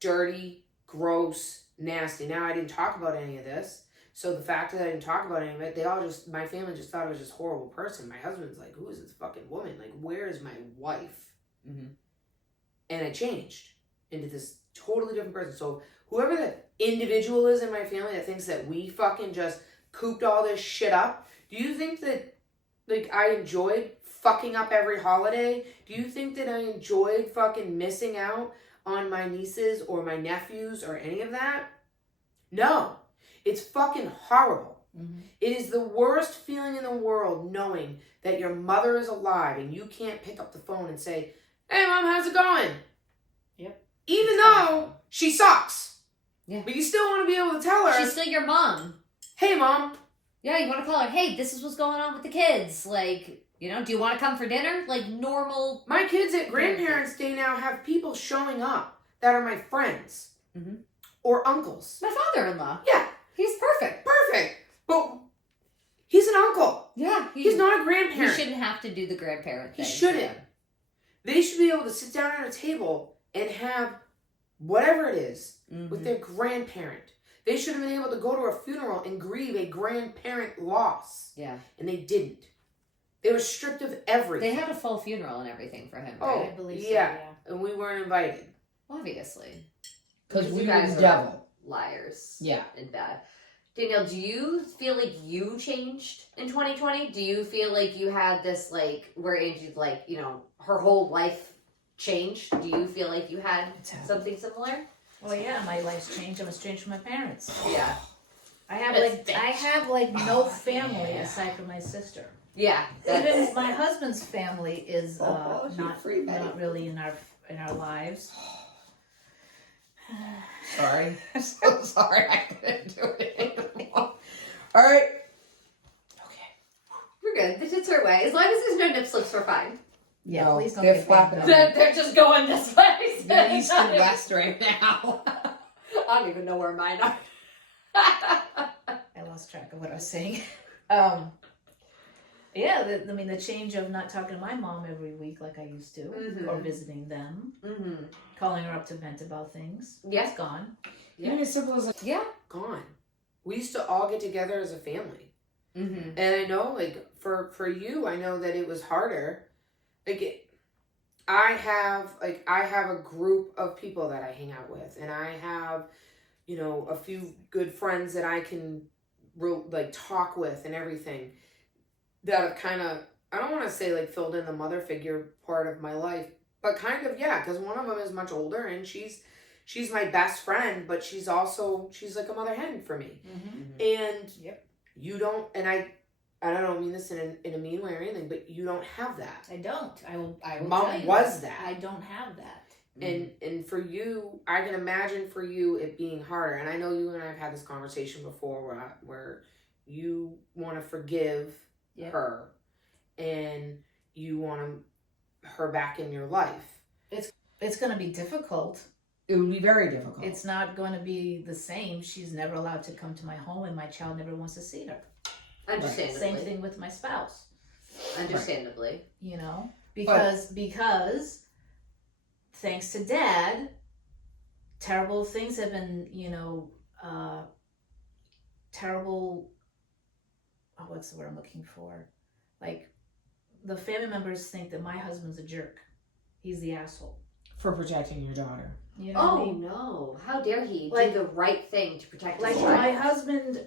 dirty, gross, nasty. Now, I didn't talk about any of this. So the fact that I didn't talk about any of it, my family just thought I was just a horrible person. My husband's like, who is this fucking woman? Like, where is my wife? Mm-hmm. And I changed into this totally different person. So whoever the individual is in my family that thinks that we fucking just cooped all this shit up, do you think that, like, I enjoyed fucking up every holiday? Do you think that I enjoyed fucking missing out on my nieces or my nephews or any of that? No. It's fucking horrible. Mm-hmm. It is the worst feeling in the world knowing that your mother is alive and you can't pick up the phone and say, hey, Mom, how's it going? Yep. Even though she sucks. Yeah. But you still want to be able to tell her. She's still your mom. Hey, Mom. Yeah, you want to call her, hey, this is what's going on with the kids. Like, you know, do you want to come for dinner? Like, normal. My kids at Grandparents' Day now have people showing up that are my friends. Mm-hmm. Or uncles. My father-in-law. Yeah. He's perfect. Perfect. But he's an uncle. Yeah. He's not a grandparent. He shouldn't have to do the grandparent thing. He shouldn't. They should be able to sit down at a table and have whatever it is with their grandparent. They should have been able to go to a funeral and grieve a grandparent loss. Yeah. And they didn't. They were stripped of everything. They had a full funeral and everything for him, Oh, right? I believe so, yeah. And we weren't invited. Obviously. Because we you were guys the are devil. Liars. Yeah. And bad. Danielle, do you feel like you changed in 2020? Do you feel like you had this, like, where Angie's like, you know, her whole life changed? Do you feel like you had something similar? Well, yeah, my life's changed. I was changed from my parents. Yeah. I have That's like no Oh, family yeah. aside from my sister. Yeah. Even my husband's family is Oh, you're free, Betty. not really in our lives. Sorry. I'm so sorry. I couldn't do it anymore. All right. Okay. We're good. The tits are away. As long as there's no nip slips, we're fine. Yeah, No, please don't they're get flapping banged around. up. They're just going this way. They're east and west right now. I don't even know where mine are. I lost track of what I was saying. Yeah, the change of not talking to my mom every week like I used to, Mhm. or visiting them, Mm-hmm. calling her up to vent about things. Yeah. It's gone. Even as simple as like, Yeah. Gone. We used to all get together as a family. Mm-hmm. And I know, like, for you, I know that it was harder. Like, I have a group of people that I hang out with, and I have, you know, a few good friends that I can, talk with and everything, that have kind of, I don't want to say, like, filled in the mother figure part of my life, but kind of, yeah, because one of them is much older, and she's my best friend, but she's like a mother hen for me. Mm-hmm. And Yep. you don't, and I don't mean this in a mean way or anything, but you don't have that. I don't. I will Mom tell you was that. I don't have that. And for you, I can imagine for you it being harder. And I know you and I have had this conversation before where you want to forgive Yep. her, and you want her back in your life. It's going to be difficult. it would be very difficult. It's not going to be the same. She's never allowed to come to my home, and my child never wants to see her. Understandably. Same thing with my spouse. Understandably. You know, because thanks to Dad, terrible things have been, terrible. Oh, what's the word I'm looking for? Like, the family members think that my husband's a jerk. He's the asshole. For protecting your daughter. You know what I Oh mean? no! How dare he Like- do the right thing to protect Like his my child? husband,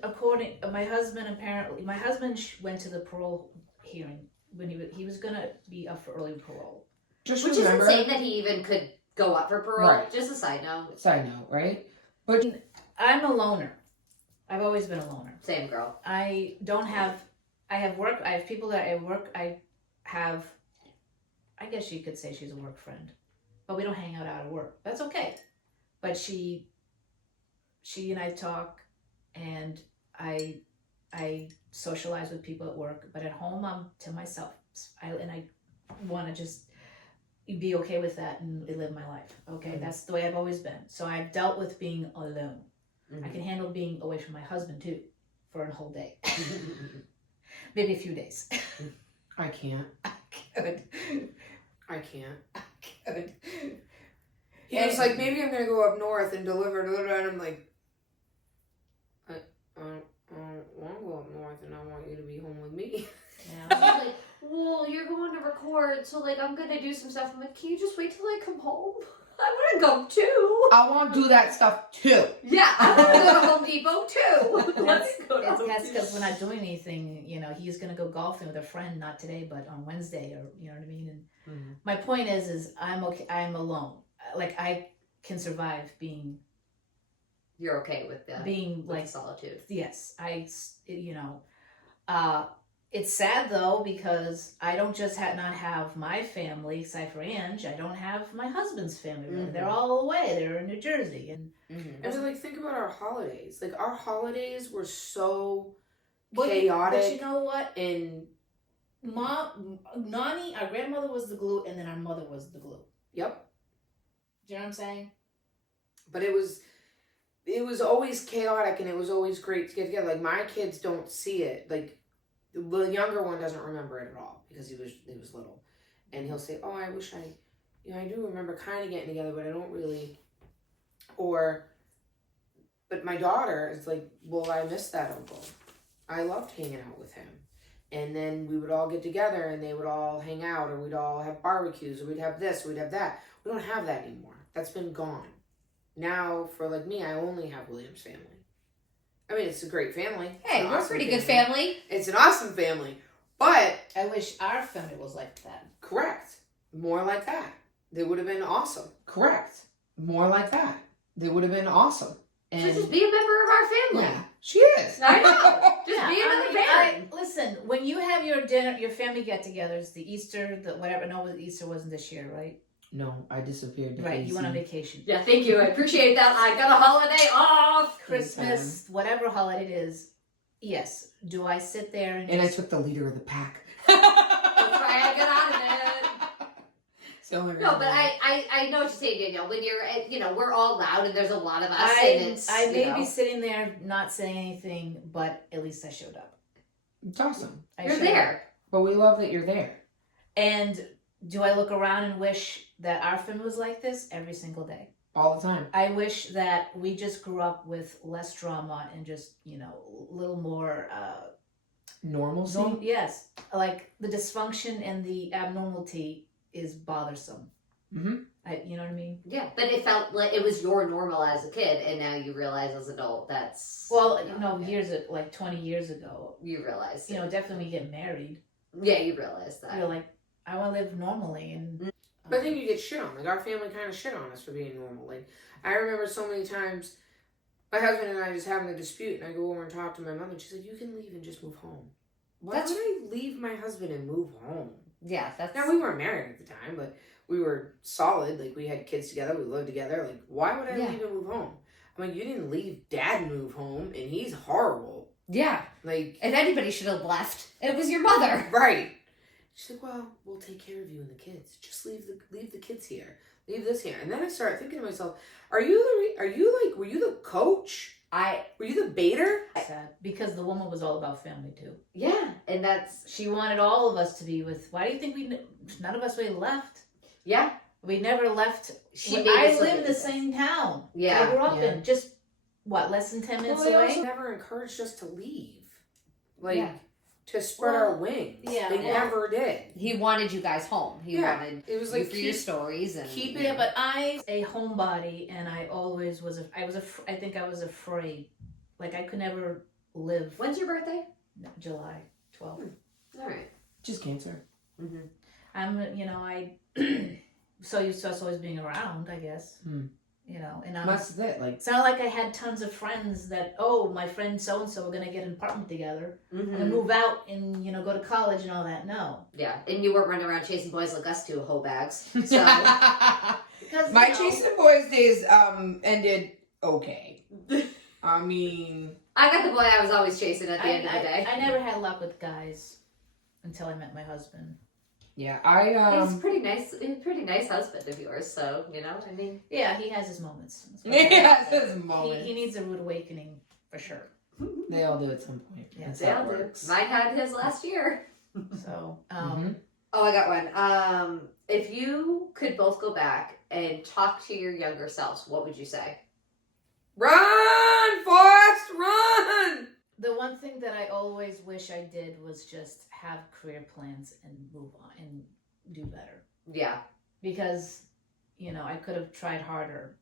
my husband went to the parole hearing when he was gonna be up for early parole. Just Which remember. is insane that he even could go up for parole. Right. Just a side note. Side note, right? But I'm a loner. I've always been a loner. Same girl. I have work. I have people that I work. I guess you could say she's a work friend, but we don't hang out of work. That's okay. But she and I talk, and I socialize with people at work. But at home, I'm to myself. I want to just be okay with that and live my life. Okay, Mhm. That's the way I've always been. So I've dealt with being alone. Mhm. I can handle being away from my husband too, for a whole day, maybe a few days. I can't. Good. I can't. Good. He was like, maybe I'm gonna go up north and deliver, and I'm like, I don't want to go up north, and I want you to be home with me. Yeah. She's like, well, you're going to record, so like I'm gonna do some stuff. I'm like, can you just wait till I come home? I want to go too. I want to do that stuff too. Yeah, I want to go to Home Depot too. Let's go to Home That's Depot. because we're not doing anything. He's gonna go golfing with a friend, not today, but on Wednesday, or you know what I mean. And Mhm. my point is I'm okay. I'm alone. Like I can survive being You're okay with that? being Like like solitude. yes. It's sad though because I don't just not have my family, aside for Angie. I don't have my husband's family. Really. Mhm. They're all away. They're in New Jersey, and And then, like, think about our holidays. Like, our holidays were so But chaotic. you know what? And Nani, our grandmother was the glue, and then our mother was the glue. yep, Do you know what I'm saying? but it was always chaotic, and it was always great to get together. Like, my kids don't see it. Like, the younger one doesn't remember it at all because he was little, and he'll say, "Oh, I wish I do remember kind of getting together, but I don't really." But my daughter is like, "Well, I miss that uncle. I loved hanging out with him." And then we would all get together, and they would all hang out, or we'd all have barbecues, or we'd have this, or we'd have that. We don't have that anymore. That's been gone. Now, for like me, I only have William's family. I mean, it's a great family. It's Hey, an we're a awesome pretty good family. It's an awesome family, but I wish our family was like that. correct, more like that. They would have been awesome. Correct. More like that. They would have been awesome. So just be a member of our family. Yeah, she is. I know. Just Yeah, be another I mean, parent. listen, when you have your dinner, your family get-togethers, the Easter, the whatever. No, Easter wasn't this year, right? No, I disappeared. To Right, AC. you went on vacation. Yeah, thank you. I appreciate that. I got a holiday off. Christmas, whatever holiday it is. Yes. Do I sit there and And I just, took the leader of the pack. That's why I got out of it. It's the only No, reason but why. I know what you're saying, Danielle. When you're, we're all loud and there's a lot of us, and it's, I may be sitting there not saying anything, but at least I showed up. It's awesome. I you're showed up. there. But we love that you're there. And do I look around and wish that our family was like this every single day? All the time. I wish that we just grew up with less drama and just, a little more, Normalcy. yes, like the dysfunction and the abnormality is bothersome. Mm-hmm. You know what I mean? Yeah, but it felt like it was your normal as a kid, and now you realize as an adult that's Well, not okay. like 20 years ago, You realize, definitely when you get married, yeah, you realize that. you're like, I want to live normally. And But then you get shit on. Like, our family kind of shit on us for being normal. Like, I remember so many times my husband and I just having a dispute, and I go over and talk to my mother, and she's like, you can leave and just move home. Why That's- would I leave my husband and move home? Yeah, that's Now, we weren't married at the time, but we were solid. Like, we had kids together. We lived together. Like, why would I Yeah. leave and move home? I'm like, you didn't leave Dad and move home, and he's horrible. yeah. Like, If anybody should have left, it was your mother. right. She's like, well, we'll take care of you and the kids. Just leave the kids here. Leave this here. And then I started thinking to myself, were you the coach? Were you the baiter? sad because the woman was all about family too. Yeah, and that's She wanted all of us to be with. Why do you think none of us really left? yeah. We never left. She When made I it so live in that the it same town. Yeah. I grew up Yeah. in just less than 10 minutes Well, they away. also never encouraged us to leave. Like, Yeah. to spread Well, our wings. yeah, They well- never did. He wanted you guys home. He Yeah. wanted It was you like, for your stories and keep Yeah, but I a homebody, and I always was. I think I was afraid. Like I could never live. When's your birthday? July 12th. All right. Just cancer. Mm-hmm. I'm. I. So used to us always being around. I guess. Hmm. And That's it. Like, it's not like I had tons of friends that my friend so and so we're gonna get an apartment together Mm-hmm. and move out and go to college and all that. No. Yeah, and you weren't running around chasing boys like us two hoe bags. So Because my chasing boys days ended okay. I mean, I got the boy I was always chasing at the end of the day. I never had luck with guys until I met my husband. yeah, He's pretty nice. He's a pretty nice husband of yours. So I mean, Yeah, he has his moments. yes, his moment. He needs a rude awakening for sure. They all do at some point. Yeah, That's they how all it do. works. Mine had his last year. So, Mhm. Oh, I got one. If you could both go back and talk to your younger selves, what would you say? run, Forrest, run! the one thing that I always wish I did was just have career plans and move on and do better. Yeah. Because, I could have tried harder.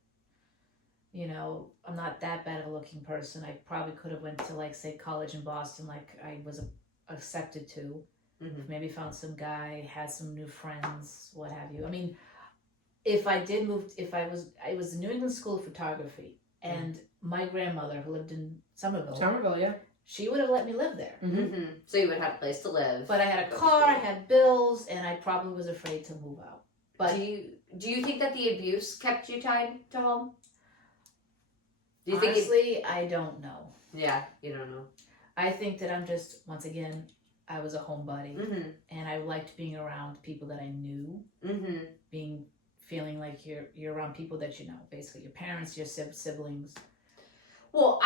I'm not that bad of a looking person. I probably could have went to, like, say, college in Boston like I was accepted to. Mm-hmm. Maybe found some guy, had some new friends, what have you. I mean, if I did move, I was in New England School of Photography, and my grandmother who lived in Somerville, yeah. she would have let me live there. Mm-hmm. So you would have a place to live. But I had a car, I had bills, and I probably was afraid to move out. But do you think that the abuse kept you tied to home? Do you honestly, I don't know. Yeah, you don't know. I think that I'm just, once again, I was a homebody, Mm-hmm. and I liked being around people that I knew, Mm-hmm. feeling like you're around people that you know, basically your parents, your siblings. Well,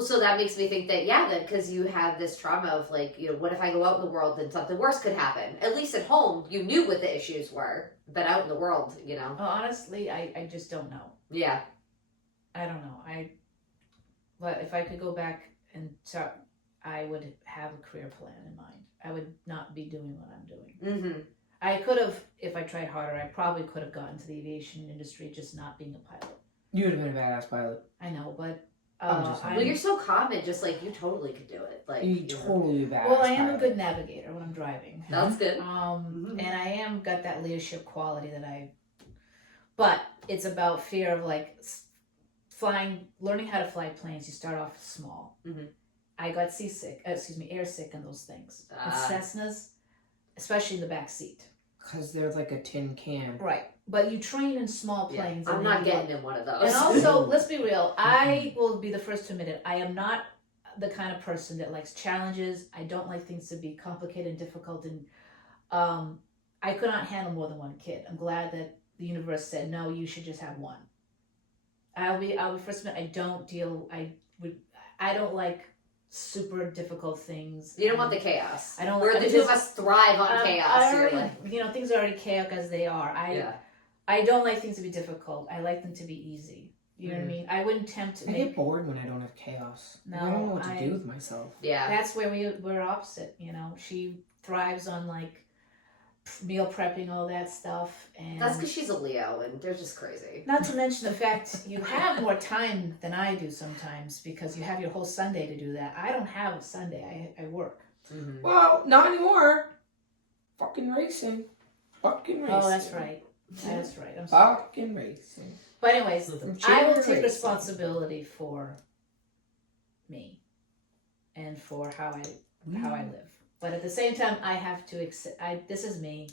so that makes me think that because you have this trauma of like, what if I go out in the world and something worse could happen? At least at home, you knew what the issues were, but out in the world, Honestly, I just don't know. Yeah. I don't know. But if I could go back and start, I would have a career plan in mind. I would not be doing what I'm doing. Mm-hmm. I could have, if I tried harder, I probably could have gotten to the aviation industry, just not being a pilot. You would have been a badass pilot. I know, but I'm just Well, you're so calm and just like you totally could do it. Like You totally be a badass well, I am a pilot. good navigator when I'm driving. That's good. And I am got that leadership quality but it's about fear of like learning how to fly planes, you start off small. Mhm. I got airsick and those things. And Ah. Cessnas, especially in the back seat. Because they're like a tin can. Right. But you train in small Yeah. planes. I'm and not then you getting in one of those. And also, let's be real. I will be the first to admit it. I am not the kind of person that likes challenges. I don't like things to be complicated and difficult. And I could not handle more than one kid. I'm glad that the universe said no. You should just have one. I'll be first to admit I don't like super difficult things. You don't want the chaos. I don't. Where the two of us thrive on chaos. Things are already chaotic as they are. I don't like things to be difficult. I like them to be easy. You know what I mean? I wouldn't tempt to I get bored when I don't have chaos. No, I don't know what to do with myself. Yeah. That's where we're opposite, you know. She thrives on like meal prepping, all that stuff, and That's because she's a Leo and they're just crazy. not to mention the fact you have more time than I do sometimes because you have your whole Sunday to do that. I don't have a Sunday. I work. Mm-hmm. Well, not anymore. Fucking racing. Oh, that's right. That's right. I'm sorry. Fucking racing. But anyways, From I will cheer take racing. responsibility for me and for how I live. But at the same time, I have to accept. This is me.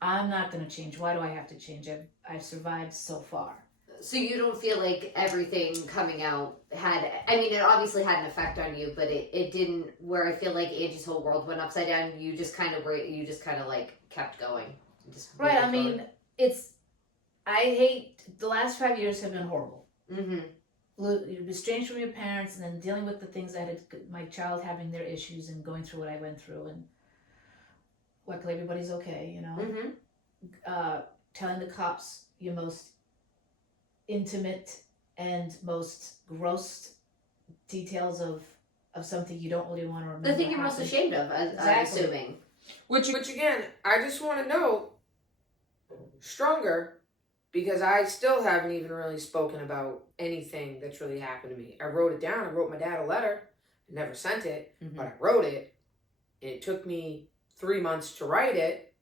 I'm not going to change. Why do I have to change? I've survived so far. So you don't feel like everything coming out it obviously had an effect on you, but it didn't, where I feel like Angie's whole world went upside down. You just kind of like kept going. Right. I mean, I hate, the last 5 years have been horrible. Mm-hmm. You're estranged from your parents and then dealing with the things my child having their issues and going through what I went through, and luckily everybody's okay, you know. Mm-hmm. Telling the cops your most intimate and most gross details of something you don't really want to remember. The thing you're most ashamed of, I'm Exactly. assuming. Which again, I just want to know stronger, because I still haven't even really spoken about anything that's really happened to me. I wrote it down. I wrote my dad a letter. I never sent it, but I wrote it. And it took me 3 months to write it.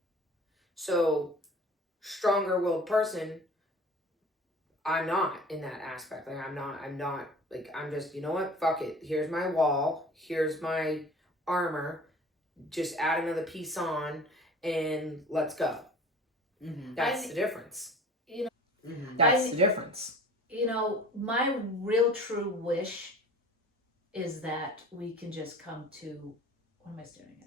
So, stronger willed person, I'm not in that aspect. Like, I'm not, like, I'm just, you know what? Fuck it. Here's my wall. Here's my armor. Just add another piece on and let's go. Mm-hmm. That's the difference. You know, Mm-hmm. That's the difference. You know, my real true wish is that we can just come to, what am I staring at?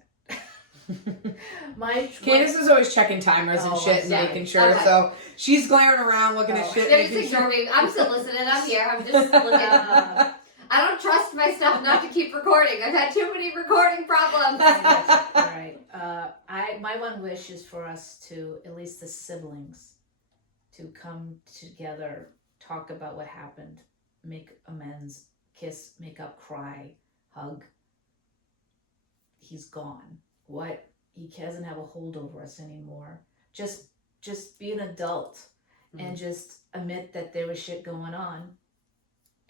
Candice is always checking timers and shit and making sure. Okay. So she's glaring around looking at shit. Yeah, just making ignore sure- me. I'm still listening. I'm here. I'm just looking. I don't trust myself not to keep recording. I've had too many recording problems. All right. My one wish is for us to, at least the siblings, to come together, talk about what happened, make amends, kiss, make up, cry, hug. He's gone. What? He doesn't have a hold over us anymore. Just be an adult and just admit that there was shit going on.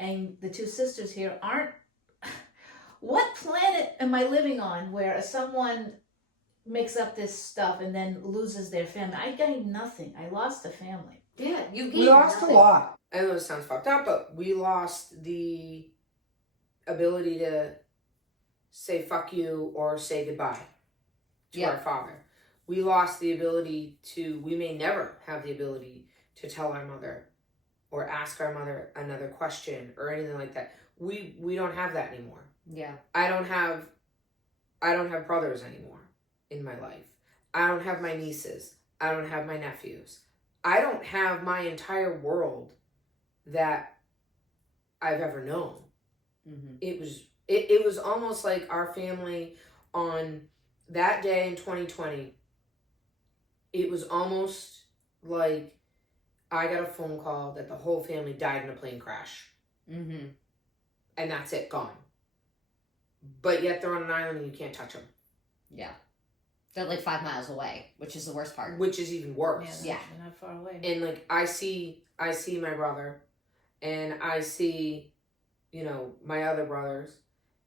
And the two sisters here aren't. What planet am I living on where someone makes up this stuff and then loses their family? I gained nothing. I lost a family. Yeah, We lost nothing. a lot. I know it sounds fucked up, but we lost the ability to say fuck you or say goodbye to our father. We lost the ability we may never have the ability to tell our mother or ask our mother another question or anything like that. We don't have that anymore. Yeah. I don't have brothers anymore in my life. I don't have my nieces. I don't have my nephews. I don't have my entire world that I've ever known. Mm-hmm. It was almost like our family on that day in 2020. It was almost like I got a phone call that the whole family died in a plane crash. Mm-hmm. And that's it, gone. But yet they're on an island and you can't touch them. Yeah. They're like 5 miles away, which is the worst part. Which is even worse. Yeah. They're not far away. And like I see my brother and I see, my other brothers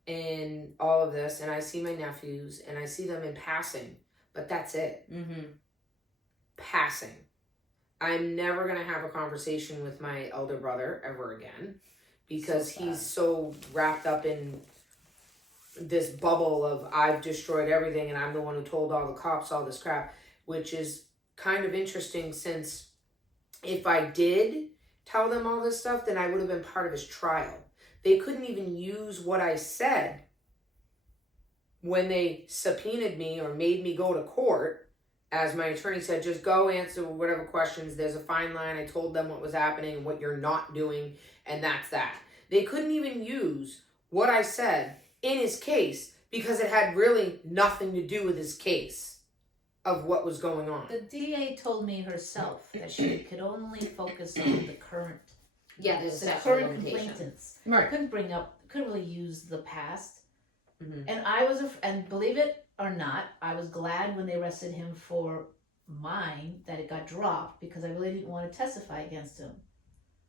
and all of this, and I see my nephews and I see them in passing, but that's it. Mm-hmm. Passing. I'm never going to have a conversation with my elder brother ever again because So he's sad. so wrapped up in this bubble of I've destroyed everything and I'm the one who told all the cops all this crap, which is kind of interesting since if I did tell them all this stuff, then I would have been part of his trial. They couldn't even use what I said when they subpoenaed me or made me go to court. As my attorney said, just go answer whatever questions. There's a fine line. I told them what was happening and what you're not doing, and that's that. They couldn't even use what I said in his case because it had really nothing to do with his case of what was going on. The DA told me herself that she could only focus on the current, Yeah, there's a the statute of current limitation. complainants. Right. Couldn't really use the past. Mhm. And and believe it or not, I was glad when they arrested him for mine that it got dropped because I really didn't want to testify against him.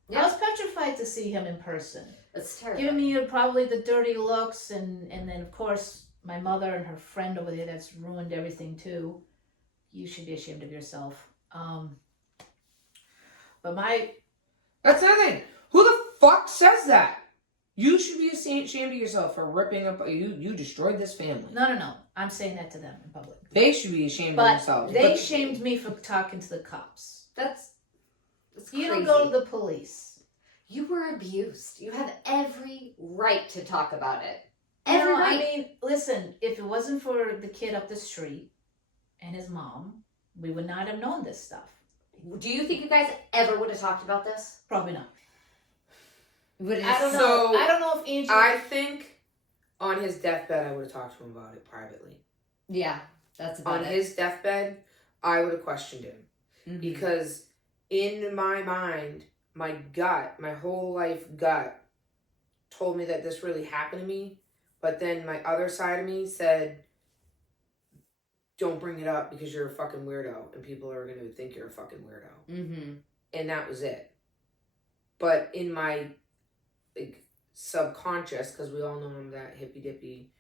Yeah. I was petrified to see him in person. It's terrible. Giving me probably the dirty looks, and then of course my mother and her friend over there that's ruined everything too. You should be ashamed of yourself. But That's nothing. Who the fuck says that? You should be ashamed of yourself for ripping up. You destroyed this family. no, I'm saying that to them in public. They should be ashamed of But themselves. they But- shamed me for talking to the cops. That's You crazy. don't go to the police. You were abused. You have every right to talk about it. You Every know, right. I mean, listen, if it wasn't for the kid up the street and his mom, we would not have known this stuff. Do you think you guys ever would have talked about this? Probably not. Would it I don't So, know. I don't know if Angie. I think on his deathbed, I would have talked to him about it privately. Yeah, that's about On it. his deathbed, I would have questioned him. Mhm. Because in my mind, my gut, my whole life gut, told me that this really happened to me. But then my other side of me said, don't bring it up because you're a fucking weirdo and people are going to think you're a fucking weirdo. Mm-hmm. And that was it. But in my subconscious, because we all know I'm that hippy dippy,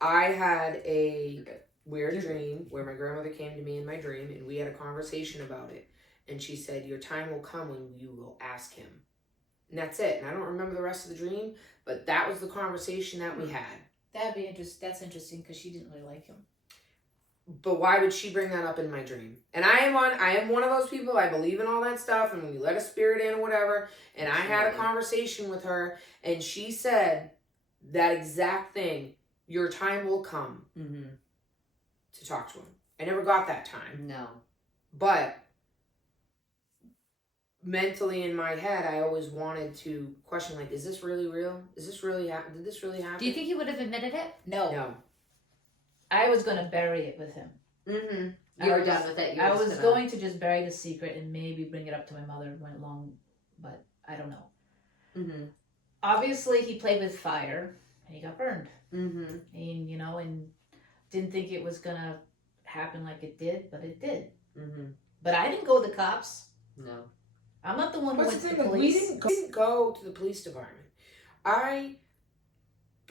I had a weird dream where my grandmother came to me in my dream and we had a conversation about it. And she said, your time will come when you will ask him. And that's it. And I don't remember the rest of the dream, but that was the conversation that we had. That'd be interesting. That's interesting because she didn't really like him. But why would she bring that up in my dream? And I am one of those people. I believe in all that stuff, and when you let a spirit in or whatever. And I had a conversation with her, and she said that exact thing. Your time will come to talk to him. I never got that time, No. but mentally in my head, I always wanted to question, like, is this really real? Is this really happen? Did this really happen? Do you think he would have admitted it? No. No. I was going to bury it with him. Mm-hmm. I You were was- done with it. You I were was just going to just bury the secret and maybe bring it up to my mother when it long, but I don't know. Mm-hmm. Obviously, he played with fire and he got burned. Mm-hmm. And didn't think it was going to happen like it did, but it did. Mm-hmm. But I didn't go to the cops. No. I'm not the one who What's went the to thing? the Like, we police. didn't Go to the police department.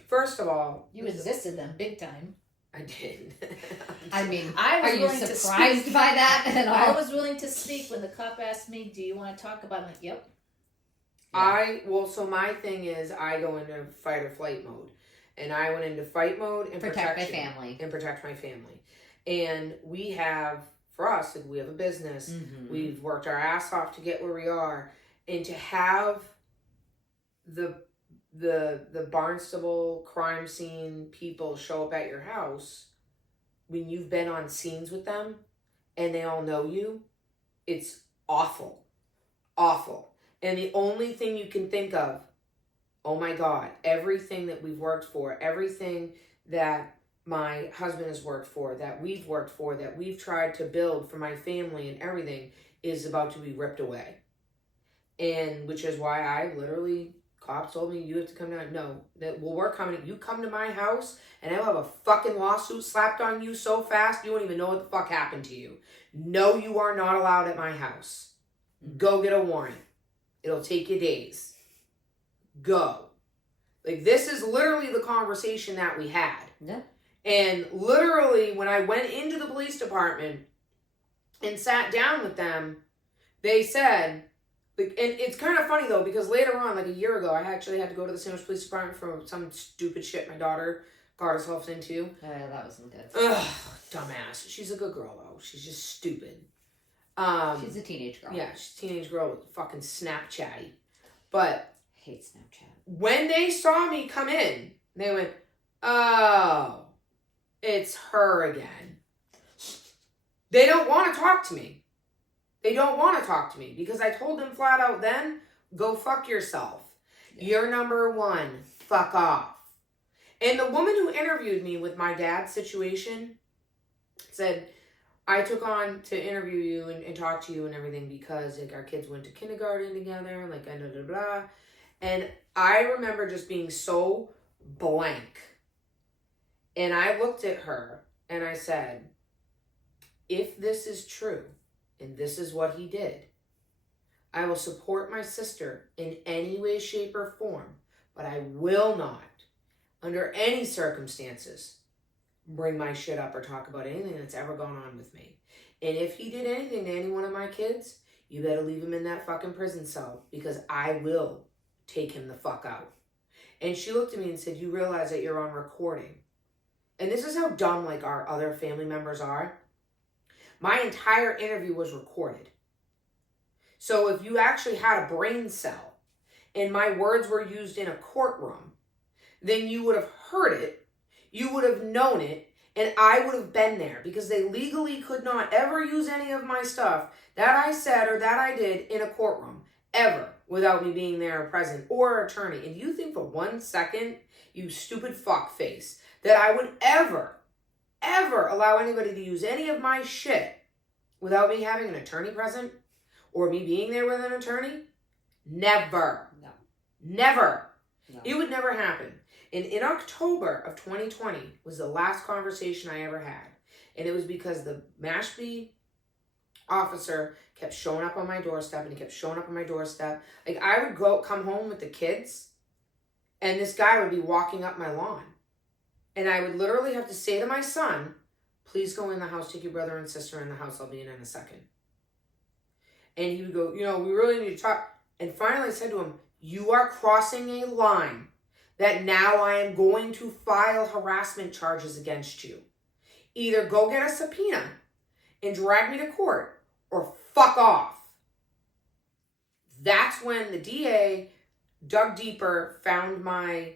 First of all, You resisted them big time. I did. I mean, I was are you willing to surprised speak. by that at I all? was willing to speak when the cop asked me, "Do you want to talk about it?" I'm like, "Yep." So my thing is I go into fight or flight mode. And I went into fight mode and Protect my protection. family. And protect my family. And we have, for us, like, we have a business. Mm-hmm. We've worked our ass off to get where we are. And to have the Barnstable crime scene people show up at your house when you've been on scenes with them and they all know you, it's awful. Awful. And the only thing you can think of, oh my God, everything that we've worked for, everything that my husband has worked for, that we've tried to build for my family and everything is about to be ripped away. And which is why I literally, cops told me, you have to come down. No, we're coming. You come to my house and I will have a fucking lawsuit slapped on you so fast you won't even know what the fuck happened to you. No, you are not allowed at my house. Go get a warrant. It'll take you days. Go. Like, this is literally the conversation that we had. Yeah. And literally, when I went into the police department, and sat down with them, they said, like, and it's kind of funny though, because later on, like a year ago, I actually had to go to the Sandwich Police Department for some stupid shit my daughter got herself into. That wasn't good. Ugh, dumbass. She's a good girl though. She's just stupid. She's a teenage girl. Yeah, she's a teenage girl with fucking Snapchatty. But Hate Snapchat. when they saw me come in, they went, "Oh, it's her again." They don't want to talk to me. They don't want to talk to me because I told them flat out then, go fuck yourself. Yeah. You're number one. Fuck off. And the woman who interviewed me with my dad's situation said, I took on to interview you and talk to you and everything because like our kids went to kindergarten together, like blah, blah, blah. And I remember just being so blank. And I looked at her and I said, if this is true and this is what he did, I will support my sister in any way, shape, or form, but I will not, under any circumstances, bring my shit up or talk about anything that's ever gone on with me. And if he did anything to any one of my kids, you better leave him in that fucking prison cell because I will take him the fuck out. And she looked at me and said, you realize that you're on recording. And this is how dumb like our other family members are. My entire interview was recorded. So if you actually had a brain cell and my words were used in a courtroom, then you would have heard it, you would have known it, and I would have been there because they legally could not ever use any of my stuff that I said or that I did in a courtroom, ever, without me being there present or attorney. And you think for 1 second, you stupid fuckface, that I would ever allow anybody to use any of my shit without me having an attorney present or me being there with an attorney? Never. No. Never. No. It would never happen. And in October of 2020 was the last conversation I ever had. And it was because the Mashpee officer kept showing up on my doorstep and he kept showing up on my doorstep. Like I would come home with the kids and this guy would be walking up my lawn. And I would literally have to say to my son, please go in the house, take your brother and sister in the house. I'll be in a second. And he would go, we really need to talk. And finally I said to him, you are crossing a line that now I am going to file harassment charges against you. Either go get a subpoena and drag me to court or fuck off. That's when the DA dug deeper, found my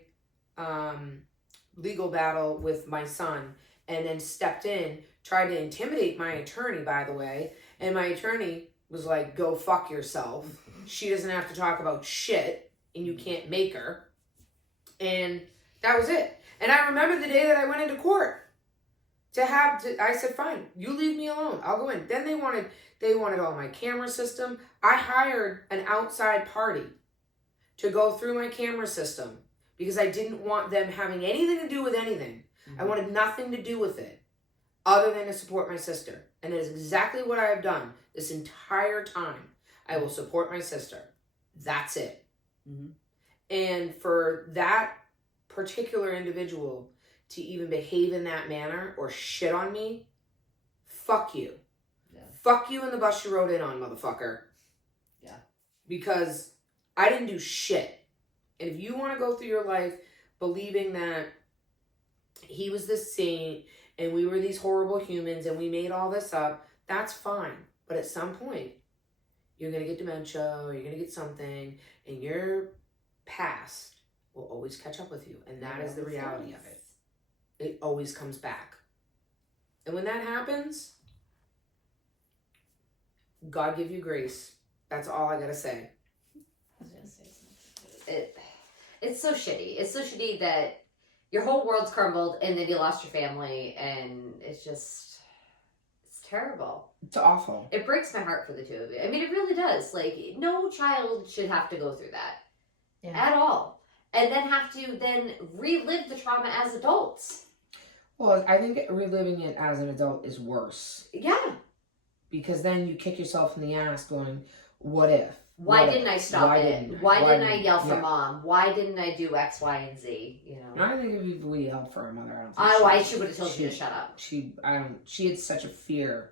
legal battle with my son, and then stepped in, tried to intimidate my attorney, by the way. And my attorney was like, go fuck yourself. She doesn't have to talk about shit, and you can't make her. And that was it. And I remember the day that I went into court I said, fine, you leave me alone. I'll go in. Then they wanted all my camera system. I hired an outside party to go through my camera system because I didn't want them having anything to do with anything. I wanted nothing to do with it other than to support my sister. And that is exactly what I have done this entire time. I will support my sister. That's it. Mm-hmm. And for that particular individual to even behave in that manner or shit on me, fuck you. Yeah. Fuck you in the bus you rode in on, motherfucker. Yeah. Because I didn't do shit. And if you want to go through your life believing that he was the saint and we were these horrible humans and we made all this up, that's fine. But at some point, you're going to get dementia or you're going to get something and your past will always catch up with you. And that is the reality of it. It always comes back. And when that happens, God give you grace. That's all I got to say. I was gonna say something. It's so shitty. It's so shitty that your whole world's crumbled and then you lost your family, and it's terrible. It's awful. It breaks my heart for the two of you. I mean, it really does. Like, no child should have to go through that at all. And then have to then relive the trauma as adults. Well, I think reliving it as an adult is worse. Yeah. Because then you kick yourself in the ass going, what if? Why didn't I stop it? Why didn't I yell for yeah. mom? Why didn't I do X, Y, and Z? I think if we yelled for her mother, I don't think Why she would have told you to shut up. She had such a fear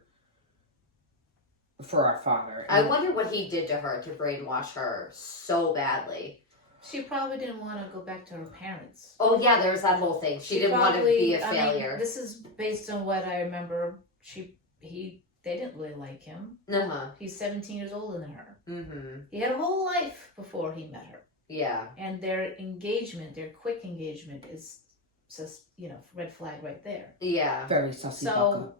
for our father. I wonder what he did to her to brainwash her so badly. She probably didn't want to go back to her parents. Oh yeah, there was that whole thing. She didn't want to be a failure. This is based on what I remember. They didn't really like him. He's 17 years older than her. Mm-hmm. He had a whole life before he met her. Yeah. And their engagement, their quick engagement, is just red flag right there. Yeah. Very sussy. So,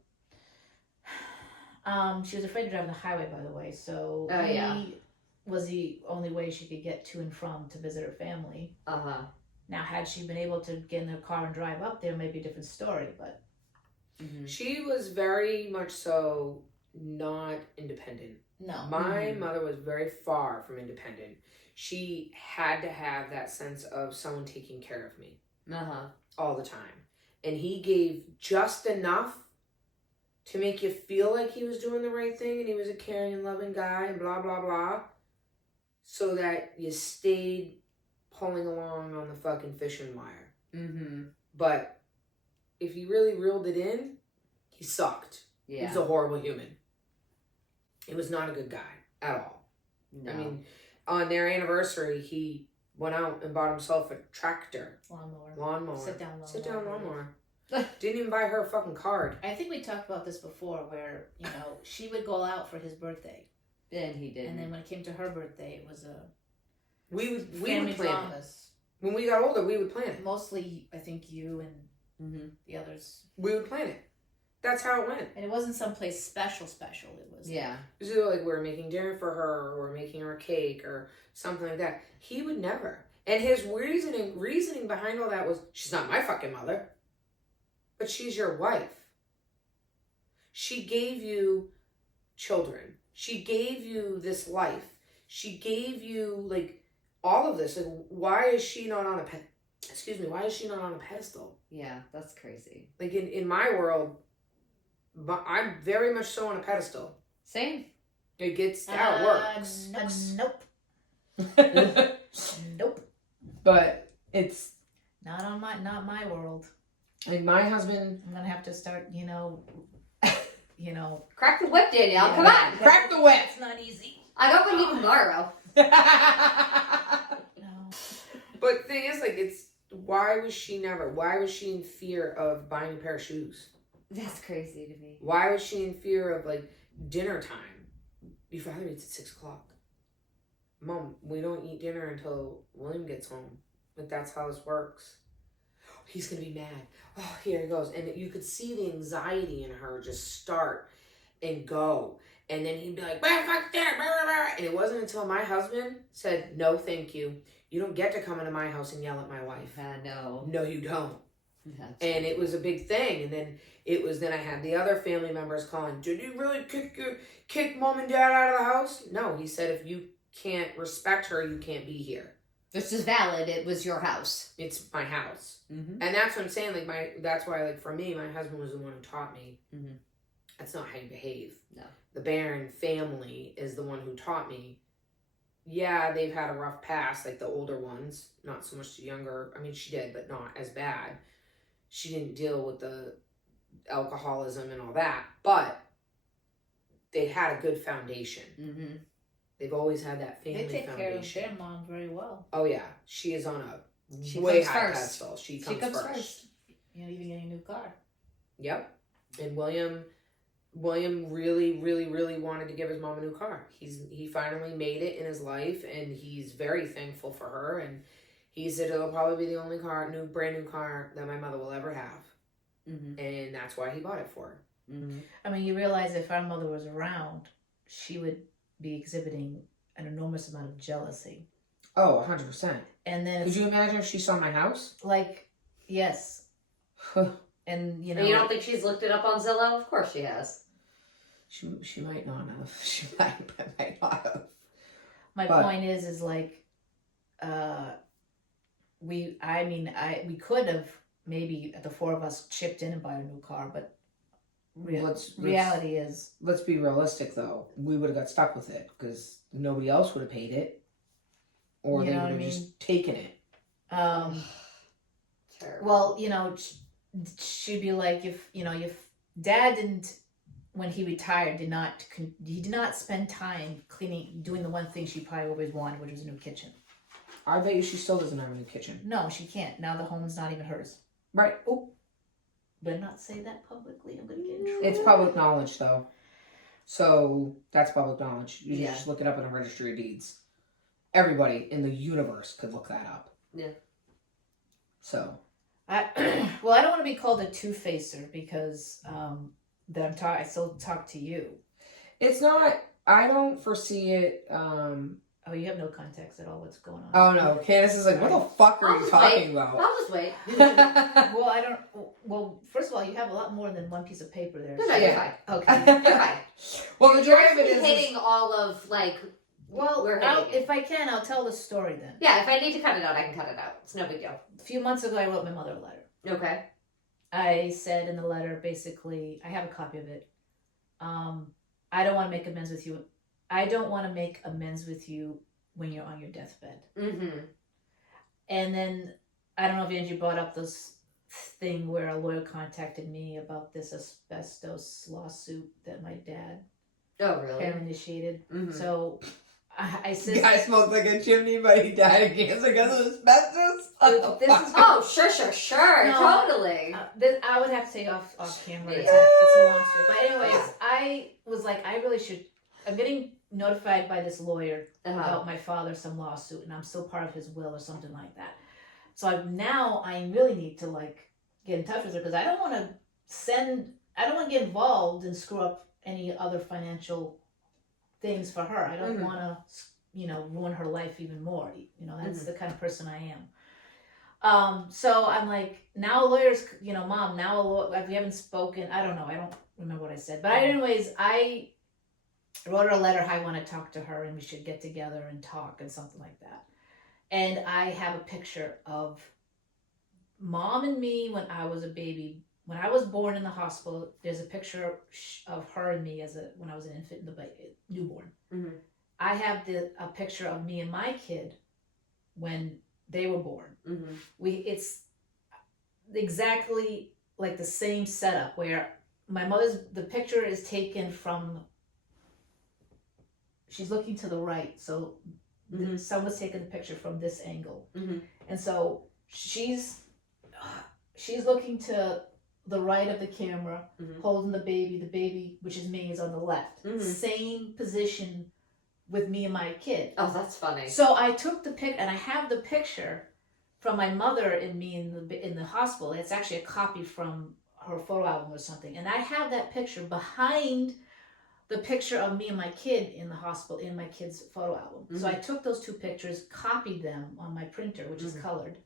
she was afraid to drive on the highway, by the way. So he was the only way she could get to and from to visit her family. Now, had she been able to get in her car and drive up there, maybe a different story. But she was very much so not independent. no, My mother was very far from independent. She had to have that sense of someone taking care of me all the time. And he gave just enough to make you feel like he was doing the right thing and he was a caring and loving guy and blah, blah, blah. So that you stayed pulling along on the fucking fishing wire. But if you really reeled it in, he sucked. Yeah. He was a horrible human. He was not a good guy at all. No. I mean, on their anniversary, he went out and bought himself a tractor. Lawnmower. Sit down lawnmower. Didn't even buy her a fucking card. I think we talked about this before, where she would go out for his birthday, and he did. and then when it came to her birthday, it was a We would family plan it. dramas. When we got older, we would plan it. Mostly, I think you and the others. We would plan it. That's how it went. And it wasn't someplace special. It was Yeah. It was like we were making dinner for her, or making her a cake, or something like that. He would never. And his reasoning behind all that was, she's not my fucking mother, but she's your wife. She gave you children. She gave you this life. She gave you like all of this. Like, why is she not on a why is she not on a pedestal? Yeah, that's crazy. Like in my world, I'm very much so on a pedestal. Same. It gets how it works. Nope. Nope. But it's Not my world. like my husband. I'm gonna have to start, Crack the whip, Danielle. Come on. Crack the whip. It's not easy. I got one tomorrow. No. But the thing is, like, it's why was she in fear of buying a pair of shoes? That's crazy to me. Why was she in fear of like dinner time? Your father eats at 6 o'clock. Mom, we don't eat dinner until William gets home. Like, that's how this works. He's gonna be mad. Oh, here he goes. And you could see the anxiety in her just start and go. And then he'd be like, "Bah, fuck dinner, blah, blah, blah." And it wasn't until my husband said, "No, thank you. You don't get to come into my house and yell at my wife." No. No, you don't. That's And it was a big thing. And then I had the other family members calling, "Did you really kick mom and dad out of the house?" No, he said, if you can't respect her, you can't be here. This is valid. It was your house. It's my house. Mm-hmm. And that's what I'm saying. Like that's why, like, for me, my husband was the one who taught me. Mhm. That's not how you behave. No. The Barron family is the one who taught me. Yeah, they've had a rough past, like the older ones, not so much the younger. I mean, she did, but not as bad. She didn't deal with the alcoholism and all that, but they had a good foundation. Mm-hmm. They've always had that family They take foundation. care of their mom very well. Oh yeah, she is on a She way comes high first. pedestal. She comes first. Even getting a new car. Yep. And William really, really, really wanted to give his mom a new car. He finally made it in his life, and he's very thankful for her. And he said it'll probably be the only brand new car that my mother will ever have, and that's why he bought it for her. Mm-hmm. I mean, you realize if our mother was around, she would be exhibiting an enormous amount of jealousy. Oh, 100%. And then, Could you imagine if she saw my house? like, yes. And, And you don't think she's looked it up on Zillow? Of course she has. She might not have. She might not have. my But- point is like, we could have maybe the four of us chipped in and buy a new car, but reality is, Let's be realistic, though. We would have got stuck with it because nobody else would have paid it, or You they know would what I have just taken it. Terrible. well, she'd be like, if Dad didn't when he retired, he did not spend time doing the one thing she probably always wanted, which was a new kitchen. I bet you she still doesn't have a new kitchen. No, she can't. Now the home's not even hers. Right. Oh, Better not say that publicly. I'm gonna get in trouble. it's public knowledge though. So that's public knowledge. You Yeah. just look it up in the registry of deeds. Everybody in the universe could look that up. Yeah. So. I don't want to be called a two-facer because I still talk to you. It's not, I don't foresee it, Oh, you have no context at all. What's going on? oh no, Candice is like, what the fuck are I'll you just talking wait. about? I'll just wait. Well, I don't. Well, first of all, you have a lot more than one piece of paper there. No, so- no, you're Yeah. fine. Okay. You're fine. Well, the You're joy of it actually is, hitting all of, like, Well, we're hitting it. if I can, I'll tell the story then. Yeah, if I need to cut it out, I can cut it out. It's no big deal. A few months ago, I wrote my mother a letter. Okay. I said in the letter, basically, I have a copy of it. I don't want to make amends with you. I don't want to make amends with you when you're on your deathbed. Mm-hmm. And then I don't know if Angie brought up this thing where a lawyer contacted me about this asbestos lawsuit that my dad Oh, really? initiated. Mm-hmm. So I the said, guy smoked like a chimney, but he died of cancer because of asbestos. This is- Oh, sure. No. Totally. I would have to take off camera. Yeah. It's a long story. But anyways, I was like, I really should. I'm getting notified by this lawyer Uh-huh. about my father some lawsuit, and I'm still part of his will or something like that. So I really need to like get in touch with her because I don't want to get involved and screw up any other financial things for her. I don't Mhm. want to, ruin her life even more. That's the kind of person I am. So I'm like, now lawyers, Mom, we haven't spoken. I don't know. I don't remember what I said. But anyways, I wrote her a letter. I want to talk to her and we should get together and talk and something like that. And I have a picture of Mom and me when I was a baby. When I was born in the hospital, there's a picture of her and me when I was an infant, newborn. Mhm. I have a picture of me and my kid when they were born. Mm-hmm. It's exactly like the same setup where the picture is taken from, she's looking to the right, so someone's taken the picture from this angle. Mhm. And so she's looking to the right of the camera, Mhm. holding the baby, which is me, is on the left. Mhm. Same position with me and my kid. Oh, that's funny. So I took the pic, and I have the picture from my mother and me in the hospital. It's actually a copy from her photo album or something, and I have that picture behind the picture of me and my kid in the hospital in my kid's photo album. So I took those two pictures, copied them on my printer, which is colored,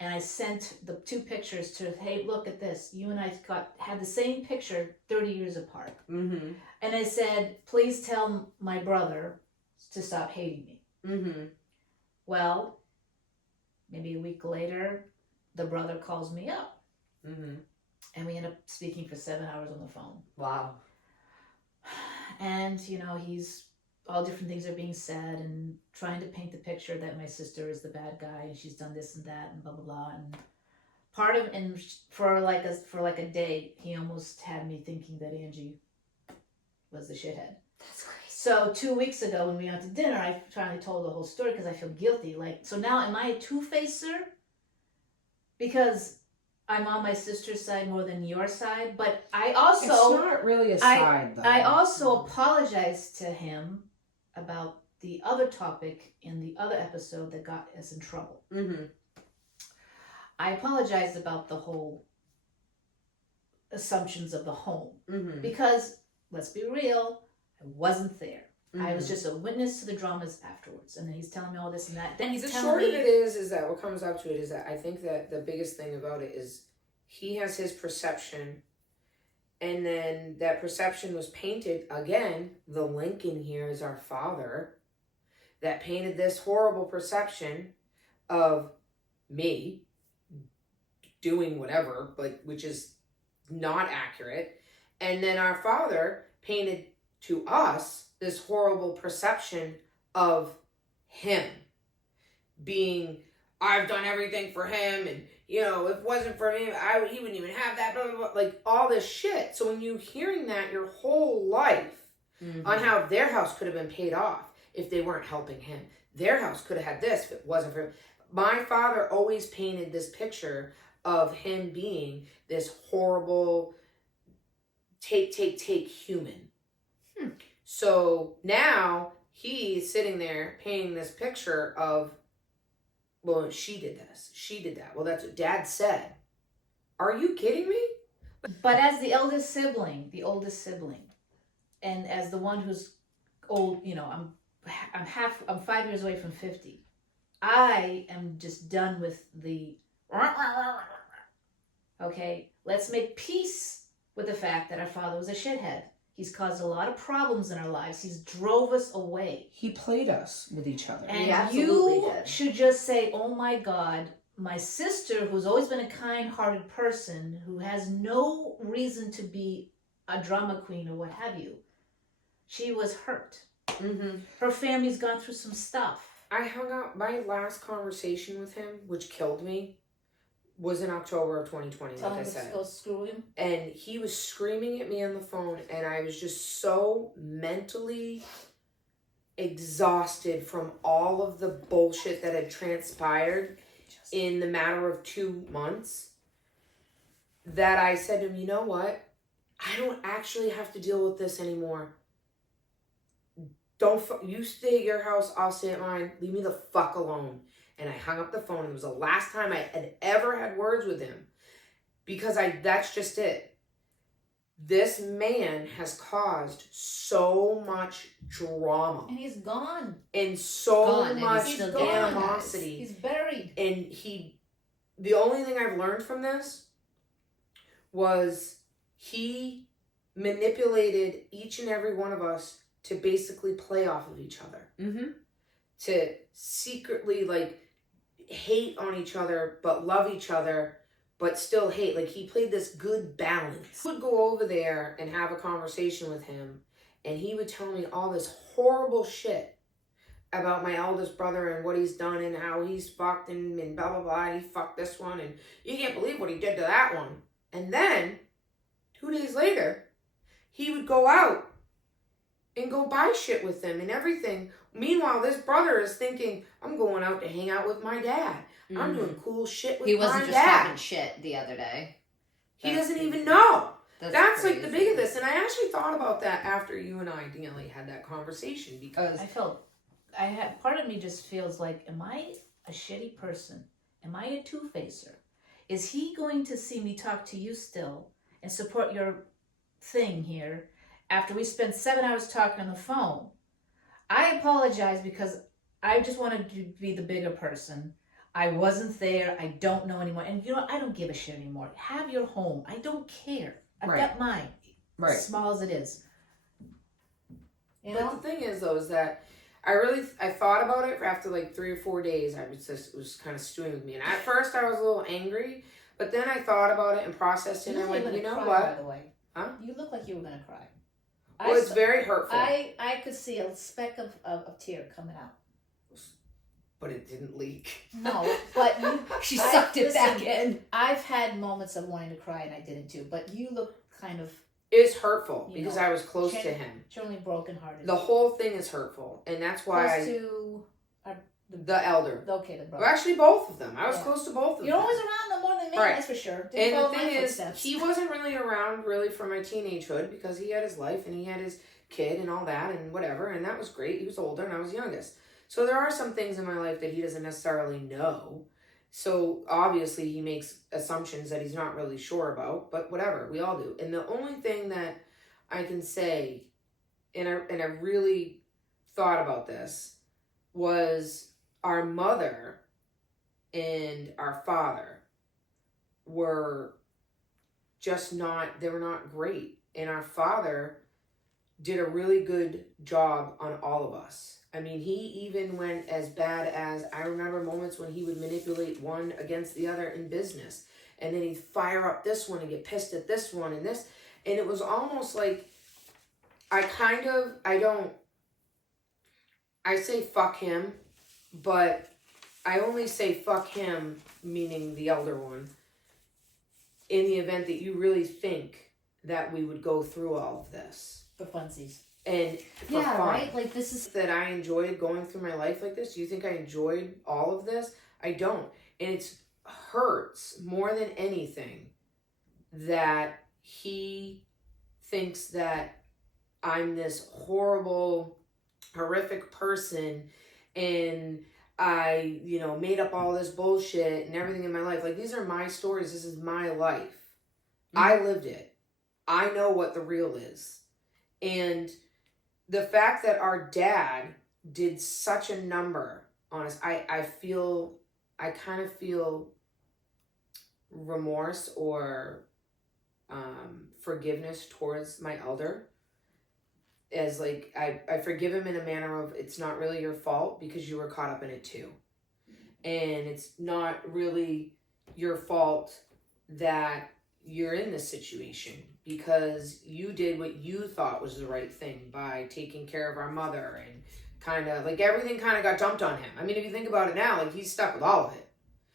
and I sent the two pictures to, hey, look at this. You and I had the same picture 30 years apart. Mm-hmm. And I said, please tell my brother to stop hating me. Mm-hmm. Well, maybe a week later, the brother calls me up, Mm-hmm. and we end up speaking for 7 hours on the phone. Wow. And, he's all different things are being said and trying to paint the picture that my sister is the bad guy and she's done this and that and blah, blah, blah. And for like a day, he almost had me thinking that Angie was the shithead. That's crazy. So 2 weeks ago when we went to dinner, I finally told the whole story because I feel guilty. So now am I a two-facer? Because I'm on my sister's side more than your side, but I also... It's not really a side, though. I also apologized to him about the other topic in the other episode that got us in trouble. Mm-hmm. I apologized about the whole assumptions of the home. Mm-hmm. Because, let's be real, I wasn't there. Mm-hmm. I was just a witness to the dramas afterwards. And then he's telling me all this and that. Then he's The telling short me... of it is that what comes up to it is that I think that the biggest thing about it is he has his perception, and then that perception was painted again. The link in here is our father that painted this horrible perception of me doing whatever, which is not accurate. And then our father painted to us this horrible perception of him being, I've done everything for him and you know, if it wasn't for him, he wouldn't even have that, blah, blah, blah. Like, all this shit. So when you're hearing that your whole life on how their house could have been paid off if they weren't helping him. Their house could have had this if it wasn't for him. My father always painted this picture of him being this horrible, take human. So now he's sitting there painting this picture of, well, she did this, she did that. Well, that's what Dad said. Are you kidding me? But as the oldest sibling, and as the one who's old, you know, I'm 5 years away from 50. I am just done with the. Okay, let's make peace with the fact that our father was a shithead. He's caused a lot of problems in our lives. He's drove us away. He played us with each other. And you should just say, oh my God, my sister, who's always been a kind-hearted person, who has no reason to be a drama queen or what have you, she was hurt. Her family's gone through some stuff. I hung out, my last conversation with him, which killed me, was in October of 2020, Tell like I him said. to go screw him. And he was screaming at me on the phone, and I was just so mentally exhausted from all of the bullshit that had transpired in the matter of 2 months that I said to him, you know what? I don't actually have to deal with this anymore. You stay at your house, I'll stay at mine. Leave me the fuck alone. And I hung up the phone. It was the last time I had ever had words with him. Because that's just it. This man has caused so much drama. And he's gone. And so much He's animosity. He's buried. And the only thing I've learned from this was he manipulated each and every one of us to basically play off of each other. To secretly, like, hate on each other, but love each other, but still hate. Like, he played this good balance. I would go over there and have a conversation with him, and he would tell me all this horrible shit about my eldest brother and what he's done and how he's fucked and blah, blah, blah. He fucked this one, and you can't believe what he did to that one. And then, 2 days later, he would go out and go buy shit with them and everything. Meanwhile, this brother is thinking, I'm going out to hang out with my dad. I'm doing cool shit with my dad. He wasn't just talking shit the other day. He doesn't even know. That's crazy. like the big of this. And I actually thought about that after you and I, Danielle, had that conversation. Because part of me just feels like, am I a shitty person? Am I a two-facer? Is he going to see me talk to you still and support your thing here after we spent 7 hours talking on the phone? I apologize because I just wanted to be the bigger person. I wasn't there. I don't know anymore. And you know what? I don't give a shit anymore. Have your home. I don't care. I've got mine. Right. As small as it is. You but know? the thing is, though, is that I thought about it after like 3 or 4 days. It was kind of stewing with me. And at first I was a little angry, but then I thought about it and processed it. And I went, you know cry, what? By the way. Huh? You look like you were gonna cry. Well, it's very hurtful. I could see a speck of tear coming out. But it didn't leak. No, but you. She sucked it back listen, in. I've had moments of wanting to cry and I didn't too. But you look kind of It's hurtful You because know, I was close to him. truly brokenhearted. The whole thing is hurtful. And that's why close to the elder. the brother. Well, actually, both of them. I was Yeah. close to both of You're them. always around them more than me, Right. that's for sure. Didn't And the follow my thing is, footsteps. he wasn't really around for my teenagehood because he had his life and he had his kid and all that and whatever, and that was great. He was older and I was youngest. So there are some things in my life that he doesn't necessarily know. So obviously he makes assumptions that he's not really sure about, but whatever, we all do. And the only thing that I can say, and I really thought about this, was our mother and our father were just not, they were not great. And our father did a really good job on all of us. I mean, he even went as bad as, I remember moments when he would manipulate one against the other in business. And then he'd fire up this one and get pissed at this one and this. And it was almost like, I say fuck him, but I only say fuck him, meaning the elder one, in the event that you really think that we would go through all of this. For funsies. And for Yeah, fun. right? Like, this is. That I enjoyed going through my life like this. Do you think I enjoyed all of this? I don't. And it hurts more than anything that he thinks that I'm this horrible, horrific person and I, made up all this bullshit and everything in my life. Like, these are my stories. This is my life. I lived it. I know what the real is. And the fact that our dad did such a number on us, I kind of feel remorse or forgiveness towards my elder. As like, I forgive him in a manner of, it's not really your fault because you were caught up in it too. And it's not really your fault that you're in this situation because you did what you thought was the right thing by taking care of our mother, and kind of like everything kind of got dumped on him. I mean, if you think about it now, like, he's stuck with all of it.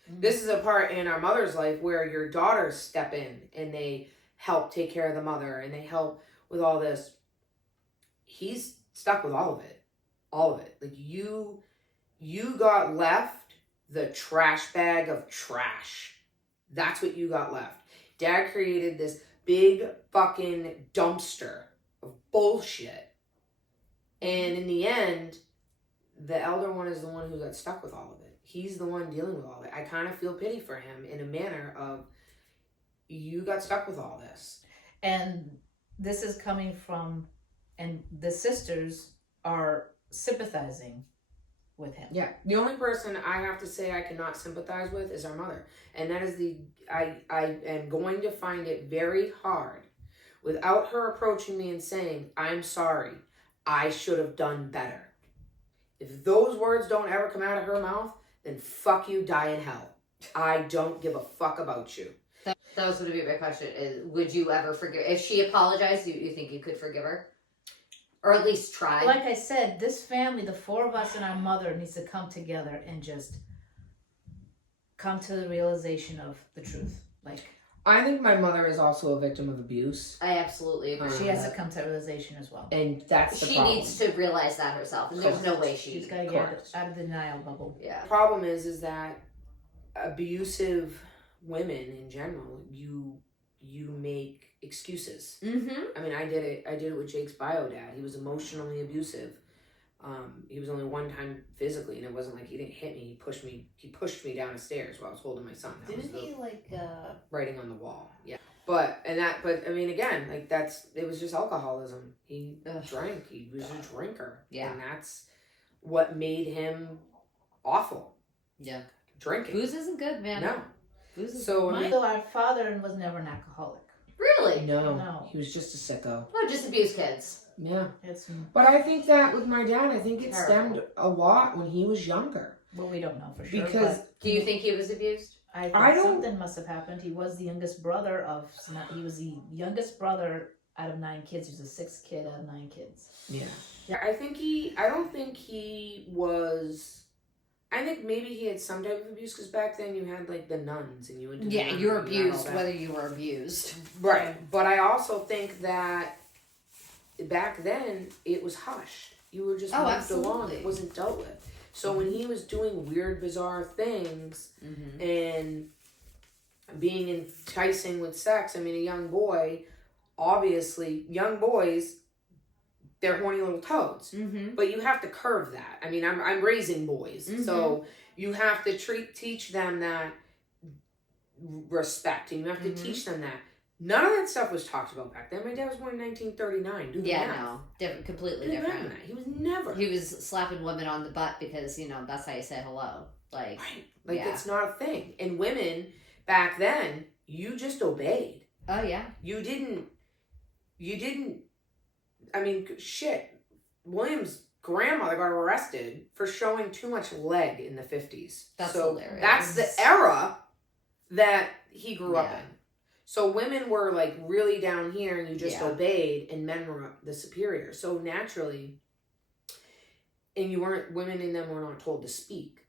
This is a part in our mother's life where your daughters step in and they help take care of the mother and they help with all this. He's stuck with all of it. All of it. Like, you got left the trash bag of trash. That's what you got left. Dad created this big fucking dumpster of bullshit. And in the end, the elder one is the one who got stuck with all of it. He's the one dealing with all of it. I kind of feel pity for him in a manner of, you got stuck with all this. And this is coming from, and the sisters are sympathizing with him. Yeah. The only person I have to say I cannot sympathize with is our mother. And that is I am going to find it very hard without her approaching me and saying, I'm sorry, I should have done better. If those words don't ever come out of her mouth, then fuck you, die in hell. I don't give a fuck about you. That was going to be my question. Is, would you ever forgive? If she apologized, you think you could forgive her? Or at least try? Like I said, this family, the four of us and our mother, needs to come together and just come to the realization of the truth. Like, I think my mother is also a victim of abuse. I absolutely agree. she has to come to that realization as well. And that's the She problem. needs to realize that herself. And there's no way She's she... got to get out of the denial bubble. Yeah. The problem is that abusive women in general, you make excuses. Mm-hmm. I mean, I did it with Jake's bio dad. He was emotionally abusive. He was only one time physically, and it wasn't like he didn't hit me. He pushed me down the stairs while I was holding my son. That Didn't was he like writing on the wall? Yeah. But I mean, again, like, it was just alcoholism. He drank. He was a drinker. Yeah. And that's what made him awful. Yeah. Drinking. Booze isn't good, man. No. Booze is So, I mean, So our father was never an alcoholic. Really? No, he was just a sicko. No, just abuse kids. Yeah. It's But I think that with my dad, I think it Terrible. stemmed a lot when he was younger. well, we don't know for sure. Because but Do you think he was abused? I think I don't- something must have happened. He was the youngest brother of. He was the youngest brother out of 9 kids. He was the 6th kid out of 9 kids. yeah. I don't think he was. I think maybe he had some type of abuse because back then you had like the nuns and you went to the Yeah, nuns you're and you had all abused that. whether you were abused. Right. But I also think that back then it was hushed. You were just Oh, moved absolutely. along. It wasn't dealt with. So when he was doing weird, bizarre things Mm-hmm. and being enticing with sex, I mean, a young boy, obviously, young boys, they're horny little toads. Mm-hmm. But you have to curve that. I mean, I'm raising boys, so you have to teach them that respect, and you have to teach them that. None of that stuff was talked about back then. My dad was born in 1939. Do the Yeah, math. no. Different, completely Do the math different. on that. He was never. He was slapping women on the butt because, that's how you say hello. Like, Right. Like, yeah. it's not a thing. And women, back then, you just obeyed. oh, yeah. You didn't, I mean, shit. William's grandmother got arrested for showing too much leg in the 50s. That's so hilarious. that's the era that he grew up Yeah. in. So women were like really down here and you just Yeah. obeyed, and men were the superior. So naturally, and women in them were not told to speak.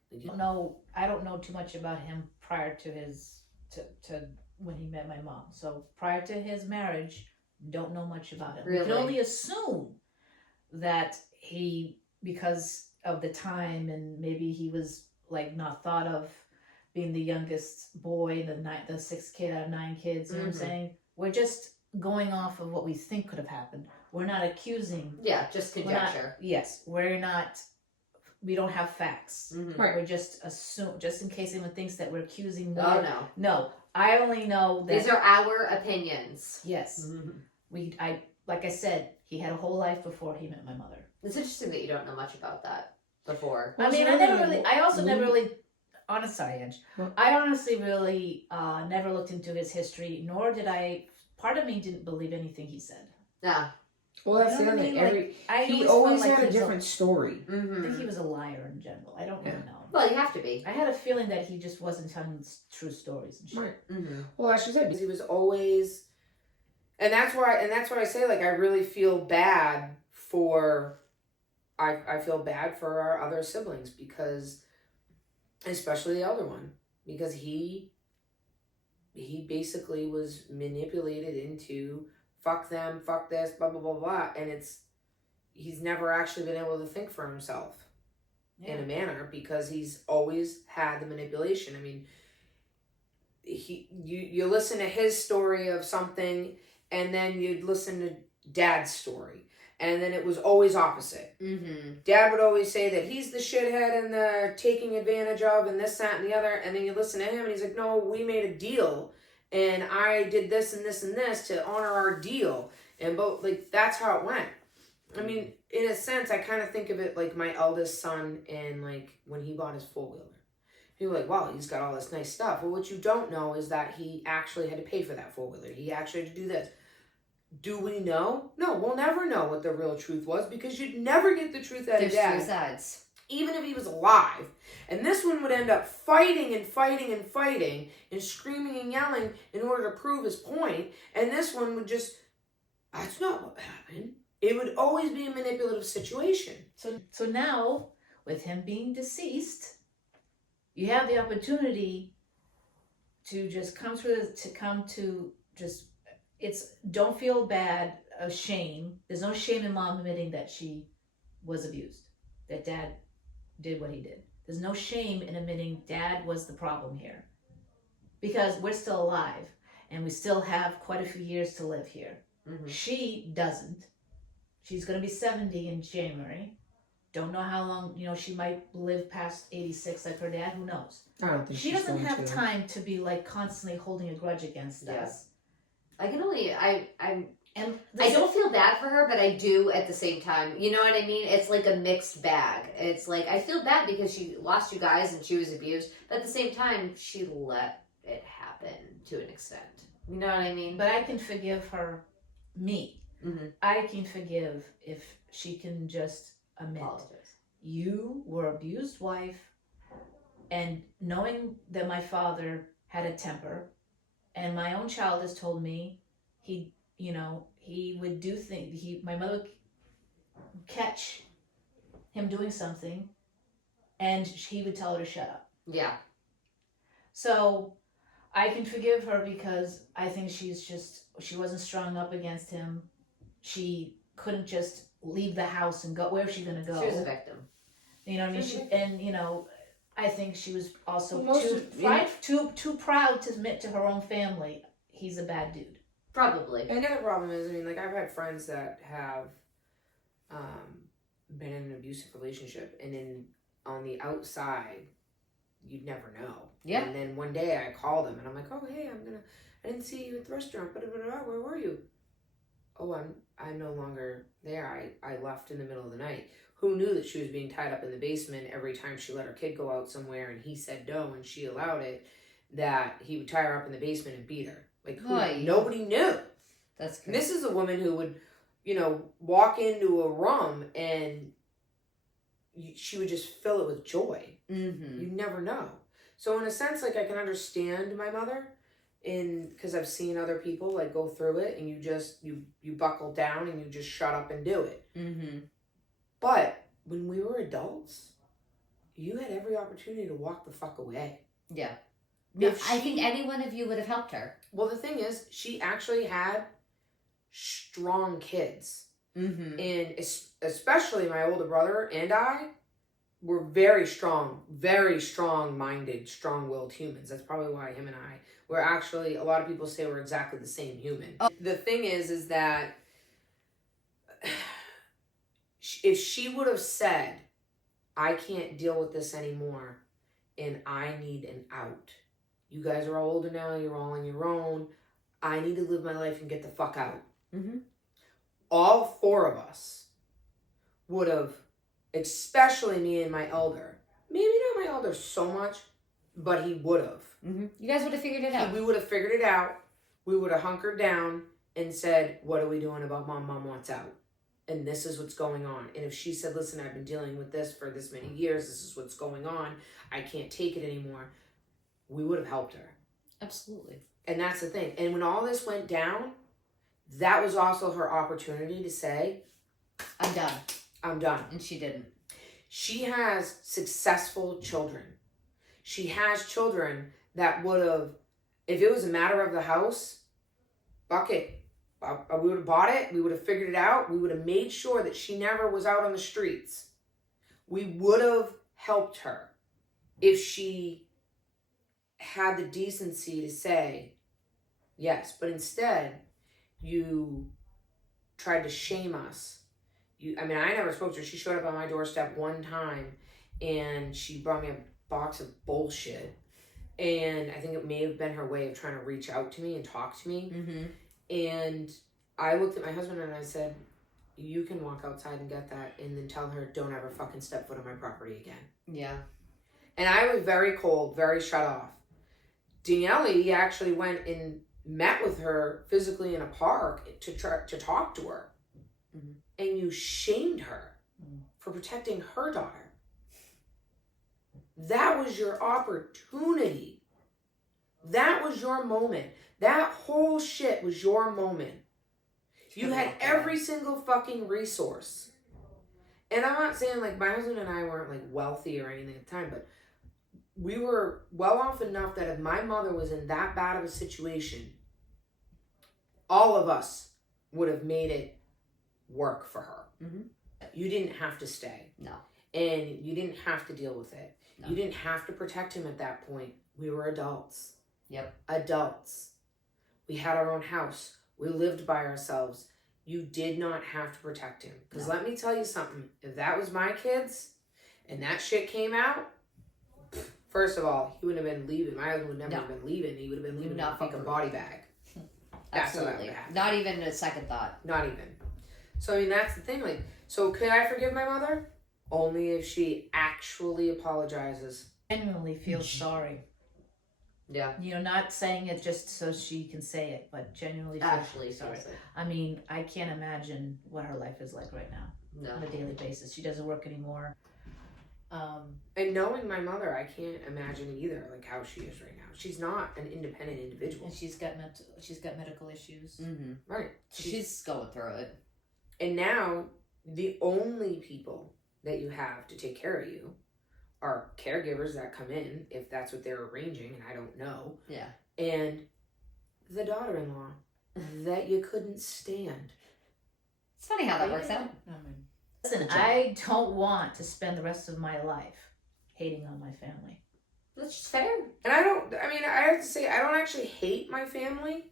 I don't know too much about him prior to his to when he met my mom. So prior to his marriage, don't know much about him. We Really? can only assume that he, because of the time, and maybe he was like not thought of being the youngest boy, the sixth kid out of 9 kids. You know what I'm saying? We're just going off of what we think could have happened. We're not accusing. Yeah, just conjecture. We're not. We don't have facts. Right. We're just assume, just in case anyone thinks that we're accusing. Oh no. No, I only know that These are our opinions. Yes, like I said, he had a whole life before he met my mother. It's interesting that you don't know much about that before. I mean, I also never really. Sorry, Ange. I honestly really never looked into his history, nor did I. Part of me didn't believe anything he said. Yeah. Well, that's You know the what I other mean? thing. He felt always like had a was different story. I think he was a liar in general. I don't really know. Well, you have to be. I had a feeling that he just wasn't telling true stories and shit. Right. Well, as she said, he was always, and that's why I say, like, I really feel bad for, I feel bad for our other siblings, because, especially the elder one, because he basically was manipulated into fuck them, fuck this, blah blah blah blah, and he's never actually been able to think for himself in a manner, because he's always had the manipulation. I mean, you listen to his story of something, and then you'd listen to Dad's story, and then it was always opposite. Dad would always say that he's the shithead and the taking advantage of, and this, that, and the other, and then you listen to him, and he's like, no, we made a deal, and I did this and this and this to honor our deal, and both, like, that's how it went. I mean, in a sense, I kind of think of it like my eldest son, and like when he bought his 4-wheeler. People are like, wow, he's got all this nice stuff. Well, what you don't know is that he actually had to pay for that 4-wheeler. He actually had to do this. Do we know? No, we'll never know what the real truth was, because you'd never get the truth out of Dad. There's 2 sides. Even if he was alive. And this one would end up fighting and fighting and fighting and screaming and yelling in order to prove his point. And this one would just, that's not what happened. It would always be a manipulative situation. So now, with him being deceased, you have the opportunity to just don't feel bad, shame. There's no shame in Mom admitting that she was abused, that Dad did what he did. There's no shame in admitting Dad was the problem here, because we're still alive and we still have quite a few years to live here. She doesn't. She's going to be 70 in January. Don't know how long, she might live past 86 like her dad. Who knows? I don't think she doesn't have time to be like constantly holding a grudge against us. I can only, I don't feel bad for her, but I do at the same time. You know what I mean? It's like a mixed bag. It's like, I feel bad because she lost you guys and she was abused, but at the same time, she let it happen to an extent. You know what I mean? But I can forgive her, I can forgive if she can just admit, you were abused wife, and knowing that my father had a temper, and my own child has told me he would do things, my mother would catch him doing something and he would tell her to shut up. Yeah. So I can forgive her because I think she wasn't strong up against him. She couldn't just leave the house and go. Where's she gonna go? She was a victim. You know what I mean? I think she was also too proud to admit to her own family he's a bad dude. Probably. And the other problem is, I've had friends that have been in an abusive relationship, and on the outside, you'd never know. Yeah. And then one day I call them and I'm like, oh, hey, I didn't see you at the restaurant, where were you? Oh, I'm no longer there. I left in the middle of the night. Who knew that she was being tied up in the basement every time she let her kid go out somewhere and he said no and she allowed it, that he would tie her up in the basement and beat her? Like, nobody knew. That's crazy. This is a woman who would, walk into a room and she would just fill it with joy. You never know. So in a sense, like, I can understand my mother, because I've seen other people like go through it, and you just you buckle down and you just shut up and do it. But when we were adults, you had every opportunity to walk the fuck away. Yeah. No, If I she- think any one of you would have helped her. Well, the thing is, she actually had strong kids. Mm-hmm. And especially my older brother and I were very strong-minded, strong-willed humans. That's probably why him and I were actually, a lot of people say we're exactly the same human. Oh. The thing is that if she would have said, I can't deal with this anymore and I need an out. You guys are all older now, you're all on your own. I need to live my life and get the fuck out. Mm-hmm. All four of us would have, especially me and my elder, maybe not my elder so much, but he would have. Mm-hmm. You guys would have figured it out. We would have figured it out. We would have hunkered down and said, what are we doing about mom? Mom wants out. And this is what's going on. And if she said, listen, I've been dealing with this for this many years. This is what's going on. I can't take it anymore. We would have helped her. Absolutely. And that's the thing. And when all this went down, that was also her opportunity to say, I'm done. I'm done. And she didn't. She has successful children. She has children that would have, if it was a matter of the house, fuck it. We would have bought it. We would have figured it out. We would have made sure that she never was out on the streets. We would have helped her if she had the decency to say yes. But instead, you tried to shame us. I never spoke to her. She showed up on my doorstep one time and she brought me a box of bullshit. And I think it may have been her way of trying to reach out to me and talk to me. Mm-hmm. And I looked at my husband and I said, you can walk outside and get that and then tell her, don't ever fucking step foot on my property again. Yeah. And I was very cold, very shut off. Danielle actually went and met with her physically in a park to talk to her. Mm-hmm. And you shamed her for protecting her daughter. That was your opportunity. That was your moment. That whole shit was your moment. You had every single fucking resource. And I'm not saying like my husband and I weren't like wealthy or anything at the time, but we were well off enough that if my mother was in that bad of a situation, all of us would have made it work for her. Mm-hmm. You didn't have to stay. No. And you didn't have to deal with it. No. You didn't have to protect him at that point. We were adults. Yep. Adults. We had our own house. We lived by ourselves. You did not have to protect him. Because let me tell you something. If that was my kids and that shit came out, first of all, he wouldn't have been leaving. My husband would never have been leaving. He would have been leaving in a fucking body bag. That's what Absolutely. would happen. Not even a second thought. Not even. So, that's the thing. Like, so could I forgive my mother? Only if she actually apologizes. Genuinely feel sorry. Yeah. Not saying it just so she can say it, but genuinely feel Actually, sorry. seriously. I mean, I can't imagine what her life is like right now No. on a daily basis. She doesn't work anymore. And knowing my mother, I can't imagine either, like how she is right now. She's not an independent individual. And she's got medical issues. Mm-hmm. Right. She's going through it. And now, the only people that you have to take care of you are caregivers that come in, if that's what they're arranging, and I don't know. Yeah. And the daughter-in-law that you couldn't stand. It's funny how that works out. Listen, I don't want to spend the rest of my life hating on my family. That's just fair. And I have to say, I don't actually hate my family.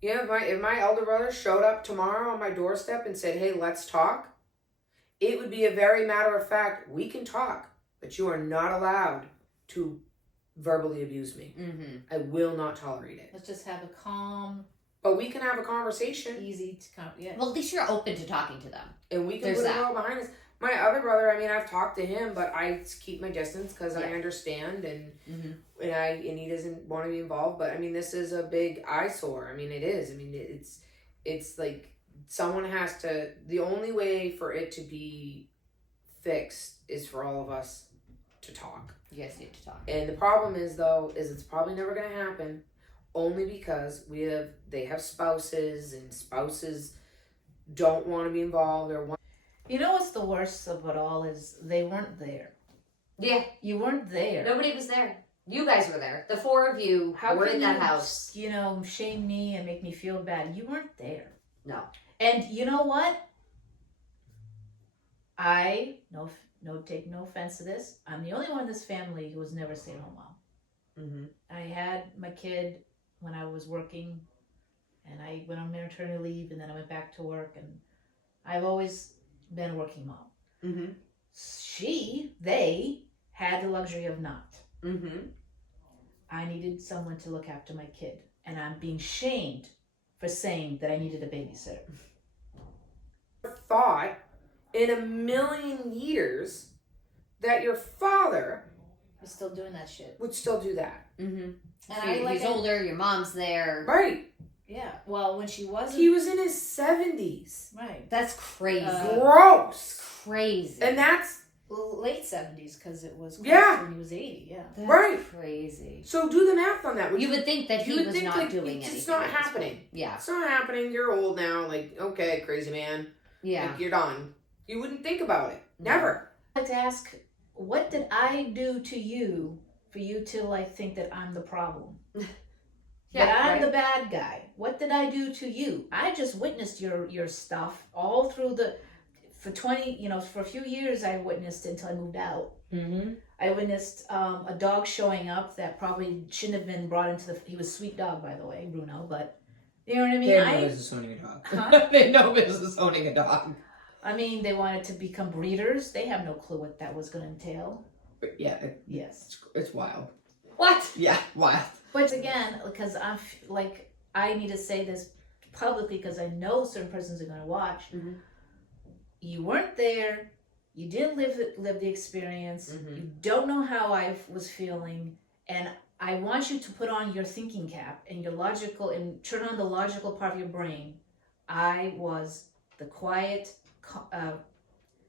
If my elder brother showed up tomorrow on my doorstep and said, hey, let's talk, it would be a very matter of fact, we can talk, but you are not allowed to verbally abuse me. Mm-hmm. I will not tolerate it. Let's just have a calm, But we can have a conversation. easy to yeah. Well, at least you're open to talking to them. And we can There's put that. it all behind us. My other brother, I've talked to him, but I keep my distance because I Yeah. understand and Mm-hmm. and he doesn't want to be involved. But this is a big eyesore. It is. It's like someone has to. The only way for it to be fixed is for all of us to talk. You guys need to talk. And the problem is it's probably never going to happen, only because they have spouses and spouses don't want to be involved or want. You know what's the worst of it all is they weren't there. Yeah. You weren't there. Nobody was there. You guys were there. The four of you were in that house. You know, shame me and make me feel bad. You weren't there. No. And you know what? Take no offense to this. I'm the only one in this family who was never a stay-at-home mom. Mm-hmm. I had my kid when I was working, and I went on maternity leave, and then I went back to work, and I've always been a working mom. Mm-hmm. They had the luxury of not. Mm-hmm. I needed someone to look after my kid, and I'm being shamed for saying that I needed a babysitter. Thought in a million years that your father You're still doing that shit. would still do that. Mm-hmm. And He's older, your mom's there. Right. Yeah. Well, when she wasn't. He was in his 70s. Right. That's crazy. Gross. Crazy. And that's Late 70s, because it was close Yeah. to when he was 80. Yeah. That's right. crazy. So do the math on that. You would think that he would was think, not like, doing anything. it's not at this happening. point. Yeah. It's not happening. You're old now. Like, okay, crazy man. Yeah. Like, you're done. You wouldn't think about it. No. Never. I'd like to ask, what did I do to you for you to like think that I'm the problem? That I'm the bad guy. What did I do to you? I just witnessed your stuff all through for a few years I witnessed it until I moved out. Mm-hmm. I witnessed a dog showing up that probably shouldn't have been brought into he was a sweet dog, by the way, Bruno, but you know what I mean? They have no business owning a dog. Huh? They have no business owning a dog. I mean, they wanted to become breeders. They have no clue what that was going to entail. But yeah, Yes. it's wild. What? Yeah, wild. But again, because I need to say this publicly because I know certain persons are going to watch. Mm-hmm. You weren't there. You didn't live the experience. Mhm. You don't know how I was feeling. And I want you to put on your thinking cap and turn on the logical part of your brain. I was the quiet,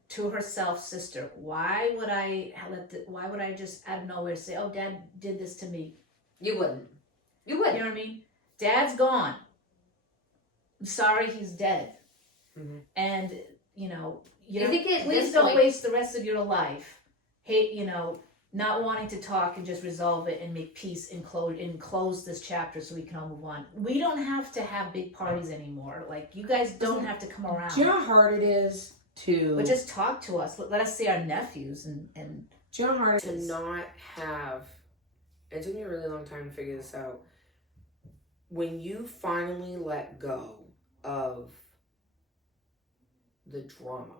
to herself sister. Why would I just out of nowhere say, "Oh, Dad did this to me"? You wouldn't. You You wouldn't. know what I mean? Dad's gone. I'm sorry, he's dead. Mhm. And you think at please this don't point- waste the rest of your life, not wanting to talk and just resolve it and make peace and close this chapter so we can all move on. We don't have to have big parties anymore. Like, you guys don't have to come around. Do you know how hard it is to? But just talk to us. Let us see our nephews and do you know how hard it To is? not have, it took me a really long time to figure this out. When you finally let go of the drama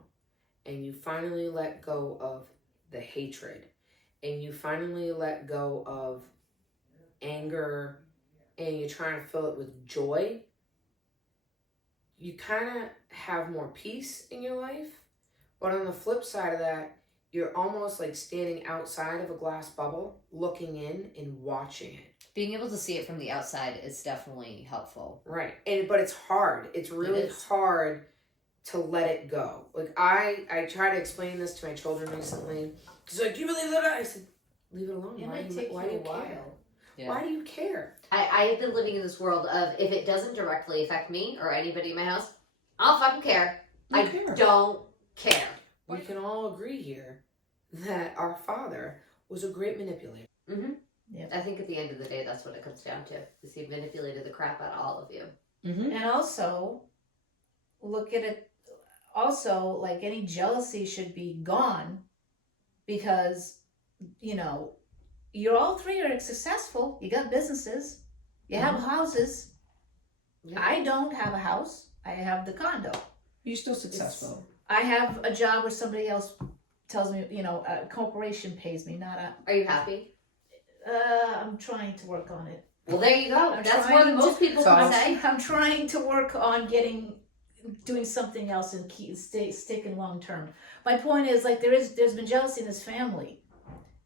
and you finally let go of the hatred and you finally let go of anger and you're trying to fill it with joy, you kind of have more peace in your life. But on the flip side of that, you're almost like standing outside of a glass bubble, looking in and watching it. Being able to see it from the outside is definitely helpful. Right. But it's hard. It's really is. hard to let it go. Like, I try to explain this to my children recently. She's like, "Do you believe that?" I said, "Leave it alone. It Why might do take you, why you do you a while. care? Yeah. Why do you care?" I've been living in this world of, if it doesn't directly affect me or anybody in my house, I'll fucking care. You I care. don't care. We can all agree here that our father was a great manipulator. Mm-hmm. Yep. I think at the end of the day, that's what it comes down to. Is he manipulated the crap out of all of you. Mm-hmm. And also, look at it. Also, like, any jealousy should be gone because, you're all three are successful. You got businesses. You have houses. Yeah. I don't have a house. I have the condo. You're still successful. I have a job where somebody else tells me, a corporation pays me, not a. Are you happy? I'm trying to work on it. Well, there you go. I'm That's trying what most people So- would say. I'm trying to work on doing something else and sticking long term. My point is, like, there's been jealousy in this family,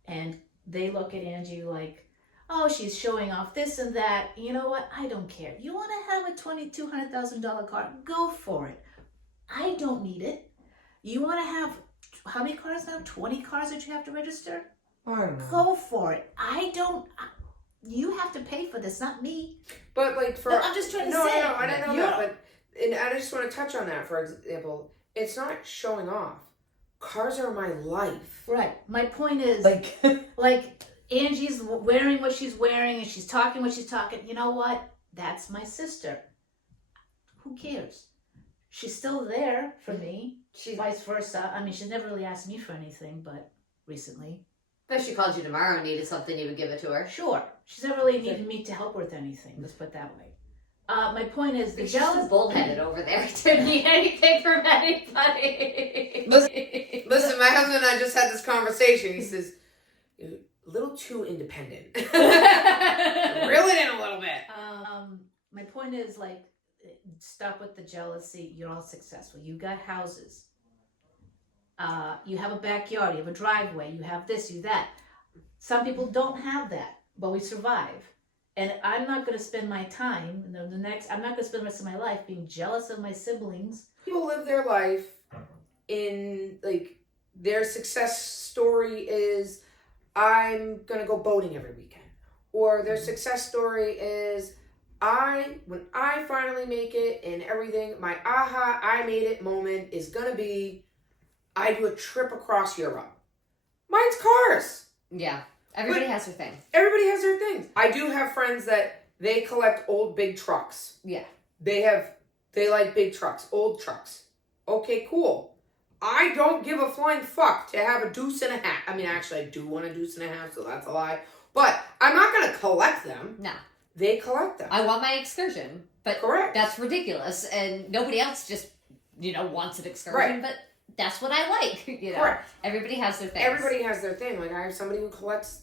and they look at Angie like, oh, she's showing off this and that. You know what? I don't care. You want to have a $200,000 car? Go for it. I don't need it. You want to have how many cars now? 20 cars that you have to register? I don't know. Go for it. I don't. You have to pay for this, not me. But like for No, I'm just trying to no, say. no, I don't know You're- that. But and I just want to touch on that. For example, it's not showing off. cars are my life. Right. My point is, Like, like Angie's wearing what she's wearing and she's talking what she's talking. You know what? That's my sister. Who cares? She's still there for me. She, Vice versa. I mean, she's never really asked me for anything, but recently. but if she called you tomorrow and needed something, you would give it to her. Sure. She's never really needed me to help her with anything. Let's put it that way. My point is, the She's jealous just bullheaded over there. Didn't need anything from anybody. Listen, my husband and I just had this conversation. He says, "You're a little too independent." Reel it in a little bit. My point is, like, stop with the jealousy. You're all successful. You got houses. You have a backyard. You have a driveway. You have this, you that. Some people don't have that, but we survive. And I'm not going to spend my time, I'm not going to spend the rest of my life being jealous of my siblings. People live their life in, like, their success story is, I'm gonna go boating every weekend. Or their success story is, when I finally make it and everything, my aha, I made it moment is gonna be, I do a trip across Europe. Mine's cars. Yeah. Everybody has their thing. Everybody has their things. I do have friends that they collect old big trucks. Yeah. They like big trucks, old trucks. Okay, cool. I don't give a flying fuck to have a deuce and a half. I mean, actually, I do want a deuce and a half, so that's a lie. But I'm not going to collect them. No. They collect them. I want my excursion, but Correct. that's ridiculous. And nobody else just, wants an excursion, Right. but that's what I like, Correct. Everybody has their things. Everybody has their thing. Like, I have somebody who collects,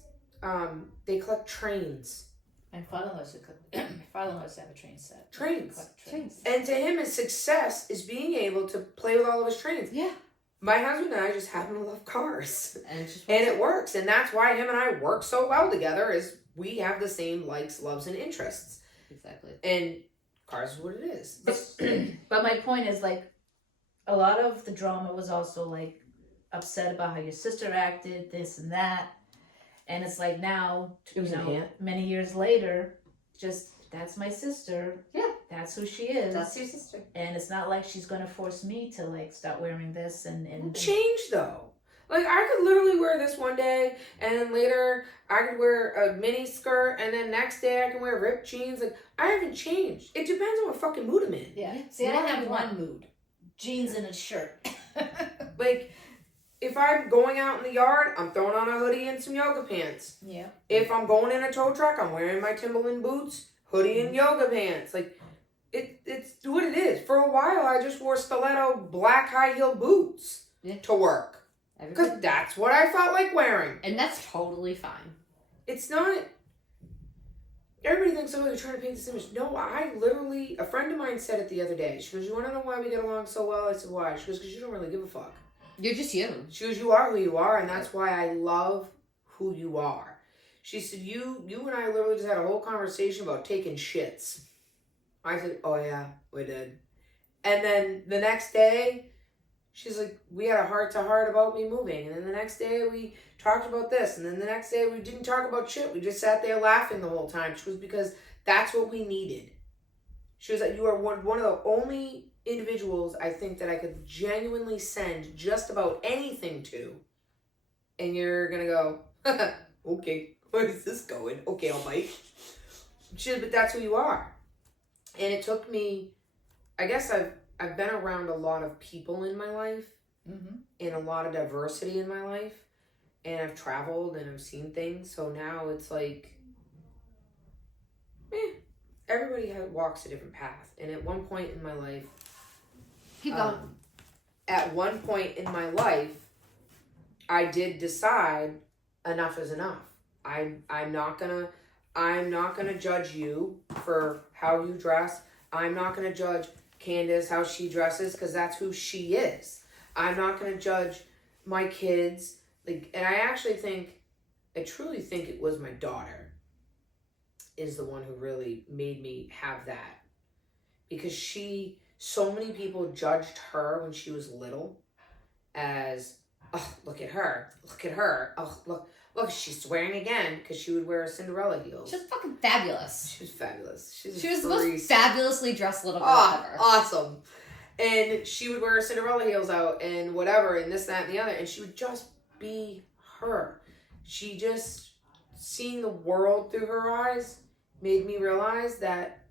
they collect trains. My father-in-law's have a train set. Trains. Trains. And to him, his success is being able to play with all of his trains. Yeah. My husband and I just happen to love cars. And it's just And it works. And that's why him and I work so well together, is we have the same likes, loves, and interests. Exactly. And cars is what it is. But my point is, like, a lot of the drama was also, like, upset about how your sister acted, this and that. And it's like now, It was an aunt. many years later, that's my sister. Yeah. That's who she is. That's your sister. And it's not like she's going to force me to, like, start wearing this and Change, though. Like, I could literally wear this one day, and then later I could wear a mini skirt, and then next day I can wear ripped jeans. Like, I haven't changed. It depends on what fucking mood I'm in. Yeah. See, I What have you one want. mood. Jeans and a shirt. Like, if I'm going out in the yard, I'm throwing on a hoodie and some yoga pants. Yeah. If I'm going in a tow truck, I'm wearing my Timberland boots, hoodie, and yoga pants. Like, it's what it is. For a while, I just wore stiletto black high heel boots to work. Because that's what I felt like wearing. And that's totally fine. It's not... Everybody thinks, oh, you're trying to paint this image. No, I literally... A friend of mine said it the other day. She goes, you want to know why we get along so well? I said, why? She goes, because you don't really give a fuck. You're just you. She goes, you are who you are, and that's why I love who you are. She said, you and I literally just had a whole conversation about taking shits. I said, oh yeah, we did. And then the next day, she's like, we had a heart-to-heart about me moving. And then the next day, we talked about this. And then the next day, we didn't talk about shit. We just sat there laughing the whole time. She was, because that's what we needed. She was like, you are one of the only individuals I think that I could genuinely send just about anything to. And you're going to go, okay, where is this going? Okay, I'll bite. She said, but that's who you are. And it took me, I guess I've been around a lot of people in my life, and a lot of diversity in my life, and I've traveled and I've seen things, so now it's like, everybody walks a different path. And at one point in my life, Keep going. At one point in my life, I did decide enough is enough. I'm not gonna judge you for how you dress. I'm not gonna judge Candice how she dresses, because that's who she is. I'm not gonna judge my kids. Like, and I truly think it was my daughter is the one who really made me have that, because so many people judged her when she was little as, oh, look at her, oh, look, she's swearing again, because she would wear Cinderella heels. She was fucking fabulous. She was fabulous. She was the most fabulously dressed little girl ever. Awesome. And she would wear her Cinderella heels out and whatever and this, that, and the other. And she would just be her. She just, seeing the world through her eyes made me realize that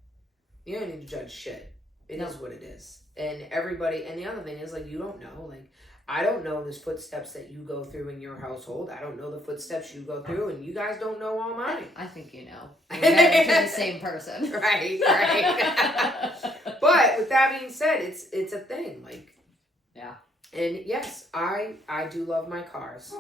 you don't need to judge shit. It is what it is. And everybody, and the other thing is, like, you don't know. Like, I don't know the footsteps that you go through in your household. I don't know the footsteps you go through, and you guys don't know all mine. I think you know. You're married to the same person. Right. But with that being said, it's a thing. Like, yeah. And yes, I do love my cars.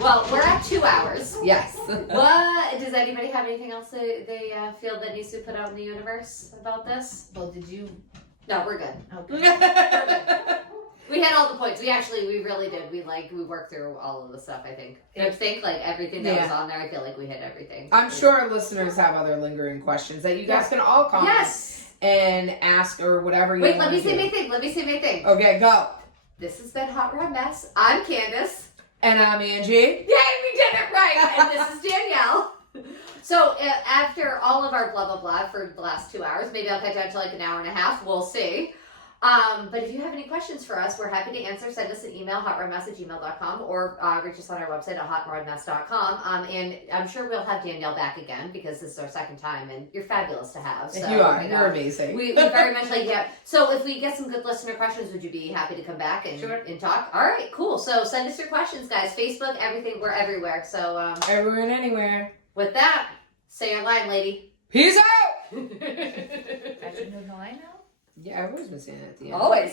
Well, we're at 2 hours. Yes. What does anybody have anything else they feel that needs to be put out in the universe about this? Well, did you? No, we're good. Okay. We had all the points. We really did. We worked through all of the stuff. I think. Like everything that was on there. I feel like we hit everything. I'm sure our listeners have other lingering questions that you guys can all comment and ask or whatever you want. Wait, let me say my thing. Okay, go. This has been Hot Rod Mess. I'm Candice. And I'm Angie. Yay, we did it right. And this is Danielle. So after all of our blah, blah, blah for the last 2 hours, maybe I'll cut down to like an hour and a half. We'll see. But if you have any questions for us, we're happy to answer. Send us an email, hotrodmess@gmail.com, or reach us on our website at hotrodmess.com. And I'm sure we'll have Danielle back again because this is our second time, and you're fabulous to have. So, you are. know, You're amazing. We very much like, yeah. So if we get some good listener questions, would you be happy to come back and talk? All right, cool. So send us your questions, guys. Facebook, everything. We're everywhere. So everywhere and anywhere. With that, say your line, lady. Peace out! Got you know the line now? Yeah, I've always been saying that at the end. Always.